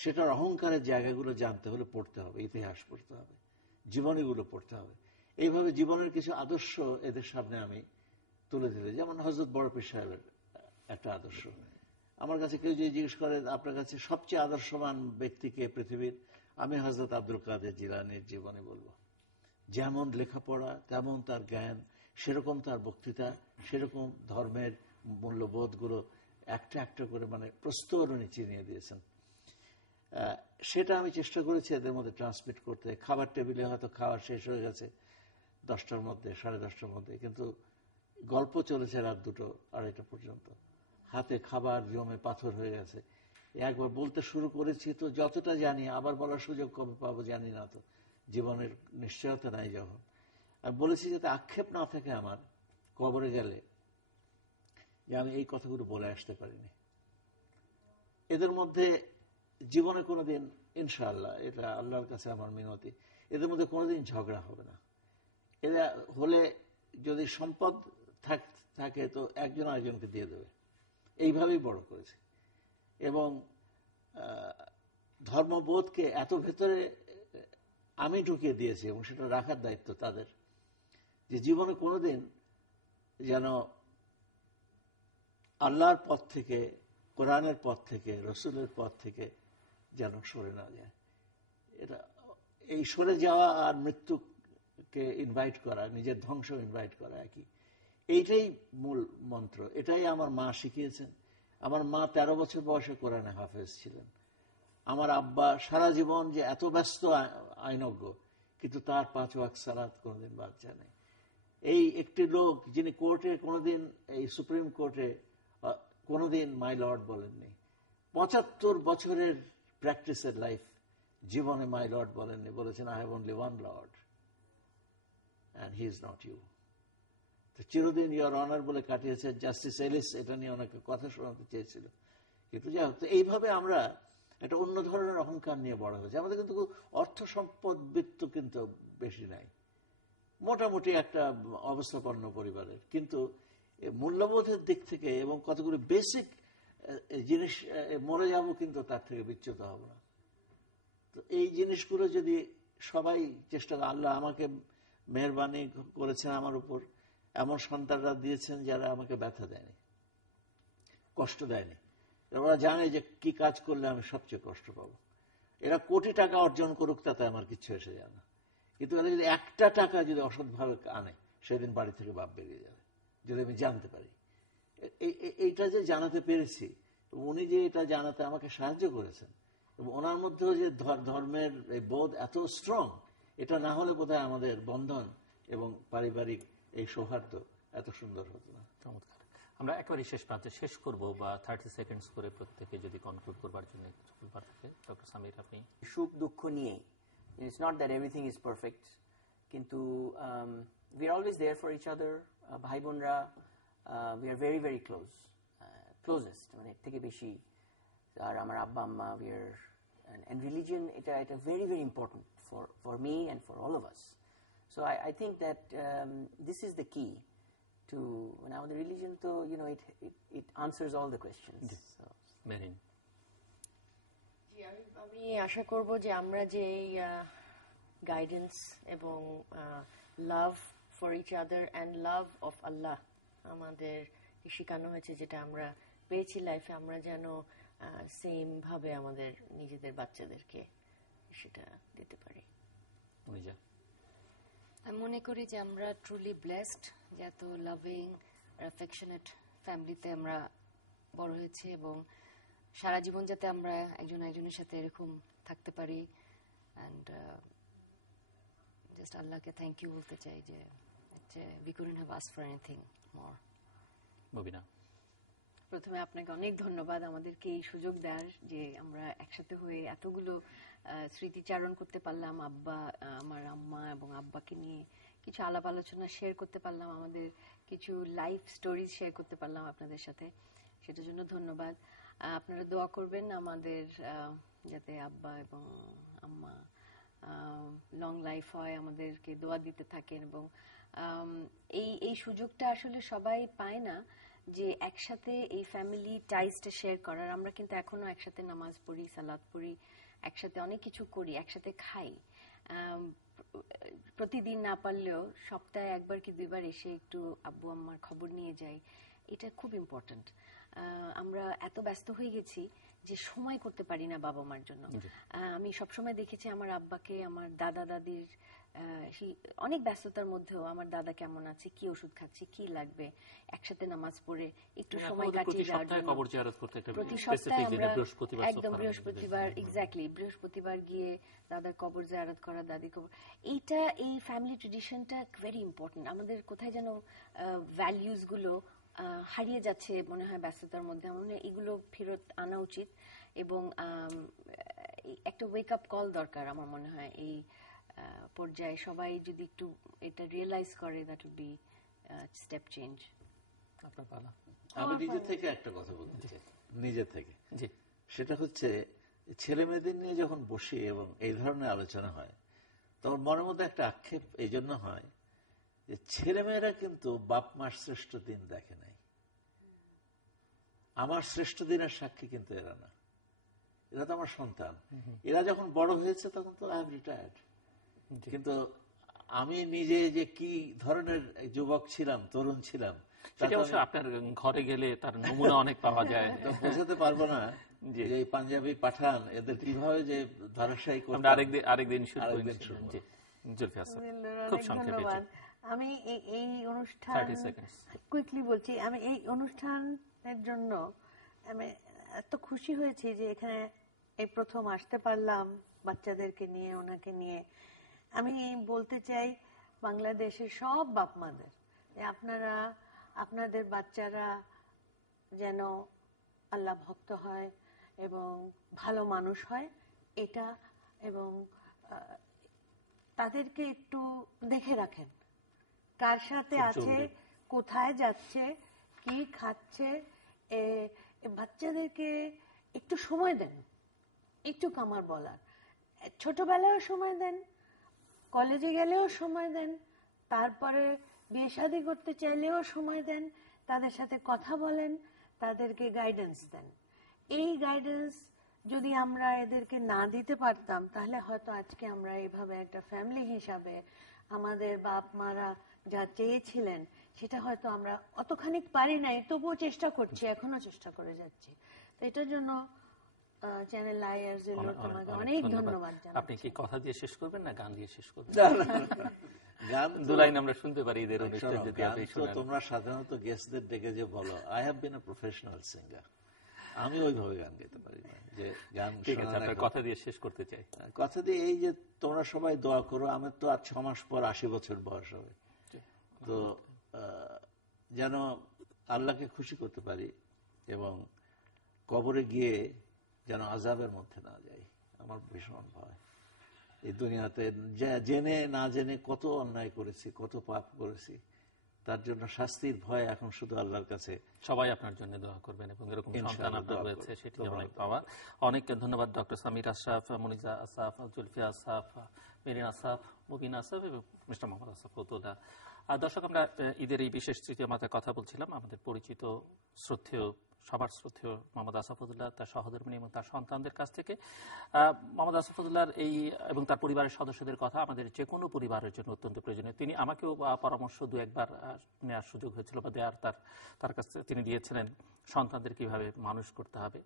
সেটার অহংকারের জায়গাগুলো জানতে হলে পড়তে হবে, ইতিহাস পড়তে হবে, জীবনীগুলো পড়তে হবে। এইভাবে জীবনের কিছু আদর্শ এদের সামনে আমি তুলে দিতে, যেমন হযরত বড় পীর সাহেবের একটা আদর্শ। আমার কাছে কেউ যদি জিজ্ঞেস করে আপনার কাছে সবচেয়ে আদর্শবান ব্যক্তিকে পৃথিবীর, আমি হযরত আব্দুল কাদের জিলানীর জীবনী বলবো। যেমন লেখাপড়া তেমন তার জ্ঞান, সেরকম তার বক্তৃতা, সেরকম ধর্মের মূল্যবোধগুলো একটা একটা করে মানে প্রস্তর উনি চিনিয়ে দিয়েছেন। সেটা আমি চেষ্টা করেছি এদের মধ্যে ট্রান্সমিট করতে। খাবার টেবিলে হয়তো খাওয়া শেষ হয়ে গেছে 10টার মধ্যে, 10:30টার মধ্যে, কিন্তু গল্প চলেছে রাত 2টো 2:30 পর্যন্ত। হাতে খাবার জমে পাথর হয়ে গেছে। একবার বলতে শুরু করেছি তো যতটা জানি আবার বলার সুযোগ কবে পাবো জানি না, তো জীবনের নিশ্চয়তা নাই। যখন আমি বলেছি যাতে আক্ষেপ না থাকে আমার কবরে গেলে যে আমি এই কথাগুলো বলে আসতে পারিনি। এদের মধ্যে জীবনে কোনোদিন, ইনশাআল্লাহ এটা আল্লাহর কাছে আমার মিনতি, এদের মধ্যে কোনোদিন ঝগড়া হবে না। এরা হলে যদি সম্পদ থাকে তো একজন আরেকজনকে দিয়ে দেবে, এইভাবেই বড় করেছে। এবং ধর্মবোধকে এত ভেতরে আমি ঢুকিয়ে দিয়েছি এবং সেটা রাখার দায়িত্ব তাদের, যে জীবনে কোনোদিন যেন আল্লাহর পথ থেকে, কোরআনের পথ থেকে, রসুলের পথ থেকে যেন সরে না যায়। এটা এই সরে যাওয়া আর মৃত্যুকে ইনভাইট করা, নিজের ধ্বংস ইনভাইট করা একই। এইটাই মূল মন্ত্র। এটাই আমার মা শিখিয়েছেন। আমার মা 13 বছর বয়সে কোরআনে হাফেজ ছিলেন। আমার আব্বা সারা জীবন যে এত ব্যস্ত আইনজ্ঞ, কিন্তু তার 5 ওয়াক্ত সালাত কোনোদিন বাদ যায় না। এই একটি লোক যিনি কোর্টে কোনোদিন, এই সুপ্রিম কোর্টে কোনোদিন মাই লর্ড বলেননি। 75 বছরের প্র্যাকটিসের লাইফ, জীবনে মাই লর্ড বলেননি। বলেছেন I have only one lord and he is not you. তো চিরদিন ইওর অনার বলে কাটিয়েছে। জাস্টিস এলিস এটা নিয়ে অনেকে কথা শোনাতে চেয়েছিল, কিন্তু যাই হোক, এইভাবে আমরা একটা অন্য ধরনের অহংকার নিয়ে বড় হয়েছে। আমাদের কিন্তু অর্থ সম্পদ বৃত্ত কিন্তু বেশি নাই, মোটামুটি একটা অবস্থাপন্ন পরিবারের, কিন্তু মূল্যবোধের দিক থেকে এবং কতগুলো বেসিক জিনিস মরে যাব কিন্তু তার থেকে বিচ্যুত হব না। তো এই জিনিসগুলো যদি সবাই চেষ্টা করে, আল্লাহ আমাকে মেহেরবানি করেছেন আমার উপর, এমন সন্তানরা দিয়েছেন যারা আমাকে ব্যথা দেয়নি, কষ্ট দেয়নি। ওরা জানে যে কি কাজ করলে আমি সবচেয়ে কষ্ট পাবো। এরা কোটি টাকা অর্জন করুক তাতে আমার কিচ্ছু এসে যায় না, কিন্তু এরা যদি একটা টাকা যদি অসৎভাবে আনে সেদিন বাড়ি থেকে বাপ বেরিয়ে যাবে, যদি আমি জানতে পারি। এইটা যে জানাতে পেরেছি, উনি যে এটা জানাতে আমাকে সাহায্য করেছেন, এবং ওনার মধ্যেও যে ধর্মের বোধ এত স্ট্রং, এটা না হলে বোধহয় আমাদের বন্ধন এবং পারিবারিক এই সৌহার্দ্য এত সুন্দর হতো না। চমৎকার। আমরা একেবারে শেষ প্রান্তে শেষ করব, বা 30 সেকেন্ডস করে প্রত্যেকে যদি কনক্লুড করবার জন্য কিছু বলবার থাকে। ডক্টর সামির, আপনি? সুখ দুঃখ নিয়ে, it's not that everything is perfect, কিন্তু we are always there for each other. ভাই বোনরা we are very very closest, মানে এর থেকে বেশি। আর আমার আব্বা আম্মা, উই আর, and religion, এটা very very important for me and for all of us. So I think that this is the key to now the religion, to it answers all the questions. So Marin? আমি আশা করব যে আমরা যে guidance এবং love for each other and love of Allah আমাদের শেখানো হয়েছে, যেটা আমরা পেয়েছি লাইফে, আমরা যেন সেম ভাবে আমাদের নিজেদের বাচ্চাদেরকে সেটা দিতে পারি। আমি মনে করি যে আমরা ট্রুলি ব্লেসড, যে এত লাভিং অ্যাফেকশনেট ফ্যামিলিতে আমরা বড় হয়েছি, এবং সারা জীবন যাতে আমরা একজন একজনের সাথে এরকম থাকতে পারি। অ্যান্ড জাস্ট আল্লাহকে থ্যাংক ইউ বলতে চাই যে we couldn't have asked for anything more. Mubina? প্রথমে আপনাকে অনেক ধন্যবাদ আমাদেরকে এই সুযোগ দেওয়ার, যে আমরা একসাথে হয়ে এতগুলো স্মৃতিচারণ করতে পারলাম। আমার আম্মা এবং আব্বাকে নিয়ে কিছু আলাপ আলোচনা শেয়ার করতে পারলাম, আমাদের কিছু লাইফ স্টোরিজ শেয়ার করতে পারলাম আপনাদের সাথে, সেটার জন্য ধন্যবাদ। আপনারা দোয়া করবেন আমাদের, যাতে আব্বা এবং আম্মা লং লাইফ হয়, আমাদেরকে দোয়া দিতে থাকেন। এবং এই সুযোগটা আসলে সবাই পায় না, যে একসাথে এই ফ্যামিলি টাইজটা শেয়ার করার। আমরা কিন্তু এখনো একসাথে নামাজ পড়ি, সালাত পড়ি, একসাথে অনেক কিছু করি, একসাথে খাই। প্রতিদিন না পারলেও সপ্তাহে একবার কি 2বার এসে একটু আব্বু আম্মার খবর নিয়ে যাই, এটা খুব ইম্পর্টেন্ট। আমরা এত ব্যস্ত হয়ে গেছি যে সময় করতে পারি না বাবা মার জন্য। আমি সবসময় দেখেছি আমার আব্বাকে আমার দাদা দাদির অনেক ব্যস্ততার মধ্যেও আমার দাদা কেমন আছে, কি ওষুধ খাচ্ছে, কি লাগবে, একসাথে নামাজ পড়ে একটু সময় কাটিয়ে যাওয়ার জন্য প্রতি সপ্তাহে আমরা একদম বৃহস্পতিবার, এক্স্যাক্টলি বৃহস্পতিবার গিয়ে দাদার কবর জিয়ারত করা, দাদি কবর, এইটা এই ফ্যামিলি ট্রেডিশনটা ভেরি ইম্পর্টেন্ট। আমাদের কোথায় যেন ভ্যালিউজ গুলো হারিয়ে যাচ্ছে মনে হয় ব্যস্ততার মধ্যে। আমার মনে হয় এগুলো ফেরত আনা উচিত এবং একটা ওয়েক আপ কল দরকার আমার মনে হয়। এই পর্যায়ে সবাই যদি একটু এটা রিয়েলাইজ করে, that will be step change. আপনার পালা। আমি নিজে থেকে একটা কথা বলতে চাই, নিজে থেকে। সেটা হচ্ছে ছেলে মেয়েদের নিয়ে যখন বসি এবং এই ধরনের আলোচনা হয় তখন মনের মধ্যে একটা আক্ষেপ এই জন্য হয় যে ছেলেমেয়েরা কিন্তু বাপ মার শ্রেষ্ঠ দিন দেখে নাই। আমার শ্রেষ্ঠ দিনের সাক্ষী কিন্তু এরা না, এরা তো আমার সন্তান। এরা যখন বড় হয়েছে তখন তো আই হ্যাভ রিটায়ার্ড, কিন্তু আমি নিজে যে কি ধরনের যুবক ছিলাম, তরুণ ছিলাম, আপনার ঘরে গেলে তার নমুনা অনেক পাওয়া যায়। বোঝাতে পারবো না যে এই পাঞ্জাবি পাঠান এদের কিভাবে যে ধরাশায়ী করতে। আরেকদিন ধন্যবাদ। আমি এই অনুষ্ঠান কুইকলি বলছি, আমি এই অনুষ্ঠানের জন্য আমি এত খুশি হয়েছি যে এখানে এই প্রথম আসতে পারলাম বাচ্চাদেরকে নিয়ে, ওনাকে নিয়ে। আমি বলতে চাই বাংলাদেশের সব বাপ মাদের যে আপনারা আপনাদের বাচ্চারা যেন আল্লাহ ভক্ত হয় এবং ভালো মানুষ হয় এটা, এবং তাদেরকে একটু দেখে রাখেন কার সাথে আছে, কোথায় যাচ্ছে, কি খাচ্ছে। বাচ্চাদেরকে একটু সময় দেন, একটু আমার বলার, ছোটবেলায়ও সময় দেন, কলেজে গেলেও সময় দেন, তারপরে বিয়ে শাদী করতে চাইলেও সময় দেন, তাদের সাথে কথা বলেন, তাদেরকে গাইডেন্স দেন। এই গাইডেন্স যদি আমরা এদেরকে না দিতে পারতাম তাহলে হয়তো আজকে আমরা এইভাবে একটা ফ্যামিলি হিসাবে আমাদের বাপ মারা যা চেয়েছিলেন সেটা হয়তো আমরা অতখানি পারি নাই, তবুও চেষ্টা করছি, এখনো চেষ্টা করে যাচ্ছি। তো এটার জন্য চ্যানেল আইআরজেলো তোমাকে অনেক ধন্যবাদ জানাই। আপনি কি কথা দিয়ে শেষ করবেন না গান দিয়ে শেষ করবেন? গান দু লাইন আমরা শুনতে পারি এদের অনুষ্ঠান যদি আপনি শুনেন। তোমরা সাধারণত গেস্টদের ডেকে যে বলো I have been a professional singer, আমি ওইভাবে গান গাইতে পারি না। যে গান কথা দিয়ে শেষ করতে চাই, কথা দিয়ে এই যে তোমরা সবাই দোয়া করো, আমার তো আর 6 মাস পর 80 বছর বয়স হবে, তো যেন আল্লাহকে খুশি করতে পারি এবং কবরে গিয়ে যেন আযাবের মধ্যে না যাই। আমার ভীষণ ভয় এই দুনিয়াতে জেনে না জেনে কত অন্যায় করেছি, কত পাপ করেছি, তার জন্য শাস্তির ভয় এখন শুধু আল্লাহর কাছে। সবাই আপনার জন্য দোয়া করবেন এবং এরকম সন্তান আপনার রয়েছে সেটি অনেক পাওয়া। অনেক ধন্যবাদ ডক্টর সামির আশরাফ, মনিজা আসাফ, জুলফিয়া আসাফ, মেরিন আসাফ, মুবিন আসাফ এবং মিস্টার মোহাম্মদ আসাফ ফতুল্লাহ। দর্শক, আমরা ঈদের এই বিশেষ তৃতীয় মাথায় কথা বলছিলাম আমাদের পরিচিত শ্রদ্ধেয়, সবার শ্রদ্ধেয় মোহাম্মদ আসাফুদ্দৌলা, তার সহধর্মিণী এবং তার সন্তানদের কাছ থেকে। মোহাম্মদ আসাফুদ্দৌলার এই এবং তার পরিবারের সদস্যদের কথা আমাদের যে কোনো পরিবারের জন্য অত্যন্ত প্রয়োজনীয়। তিনি আমাকেও পরামর্শ দু একবার নেওয়ার সুযোগ হয়েছিল বা দেওয়ার তার কাছ থেকে তিনি দিয়েছিলেন সন্তানদের কিভাবে মানুষ করতে হবে।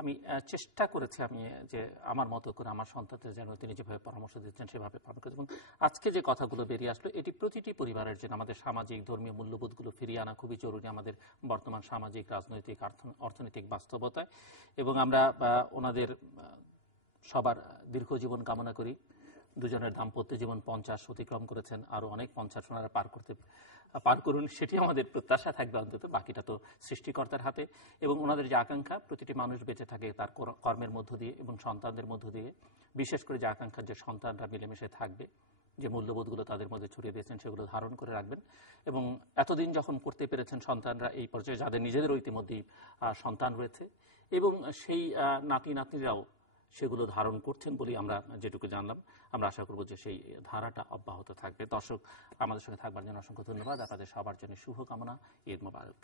আমি চেষ্টা করেছি আমি যে আমার মতো করে আমার সন্তানদের যেন তিনি যেভাবে পরামর্শ দিচ্ছেন সেভাবে পালন করেছে। এবং আজকে যে কথাগুলো বেরিয়ে আসলো এটি প্রতিটি পরিবারের জন্য আমাদের সামাজিক ধর্মীয় মূল্যবোধগুলো ফিরিয়ে আনা খুবই জরুরি আমাদের বর্তমান সামাজিক, রাজনৈতিক, অর্থনৈতিক বাস্তবতায়। এবং আমরা ওনাদের সবার দীর্ঘ জীবন কামনা করি। দুজনের দাম্পত্য জীবন 50 অতিক্রম করেছেন, আরো অনেক 50 ওনারা পার করুন, সেটি আমাদের প্রত্যাশা থাকবে। অন্তত বাকিটা তো সৃষ্টিকর্তার হাতে। এবং ওনাদের যে আকাঙ্ক্ষা প্রতিটি মানুষ বেঁচে থাকে তার কর্মের মধ্য দিয়ে এবং সন্তানদের মধ্য দিয়ে, বিশেষ করে যে আকাঙ্ক্ষা যে সন্তানরা মিলেমিশে থাকবে, যে মূল্যবোধগুলো তাদের মধ্যে ছড়িয়ে দিয়েছেন সেগুলো ধারণ করে রাখবেন। এবং এতদিন যখন করতে পেরেছেন সন্তানরা এই পর্যায়ে, যাদের নিজেদেরও ইতিমধ্যেই সন্তান রয়েছে এবং সেই নাতি নাতনিরাও সেগুলো ধারণ করছেন বলেই আমরা যেটুকু জানলাম, আমরা আশা করব যে সেই ধারাটা অব্যাহত থাকবে। দর্শক, আমাদের সঙ্গে থাকবার জন্য অসংখ্য ধন্যবাদ। আপনাদের সবার জন্য শুভকামনা। ঈদ মোবারক।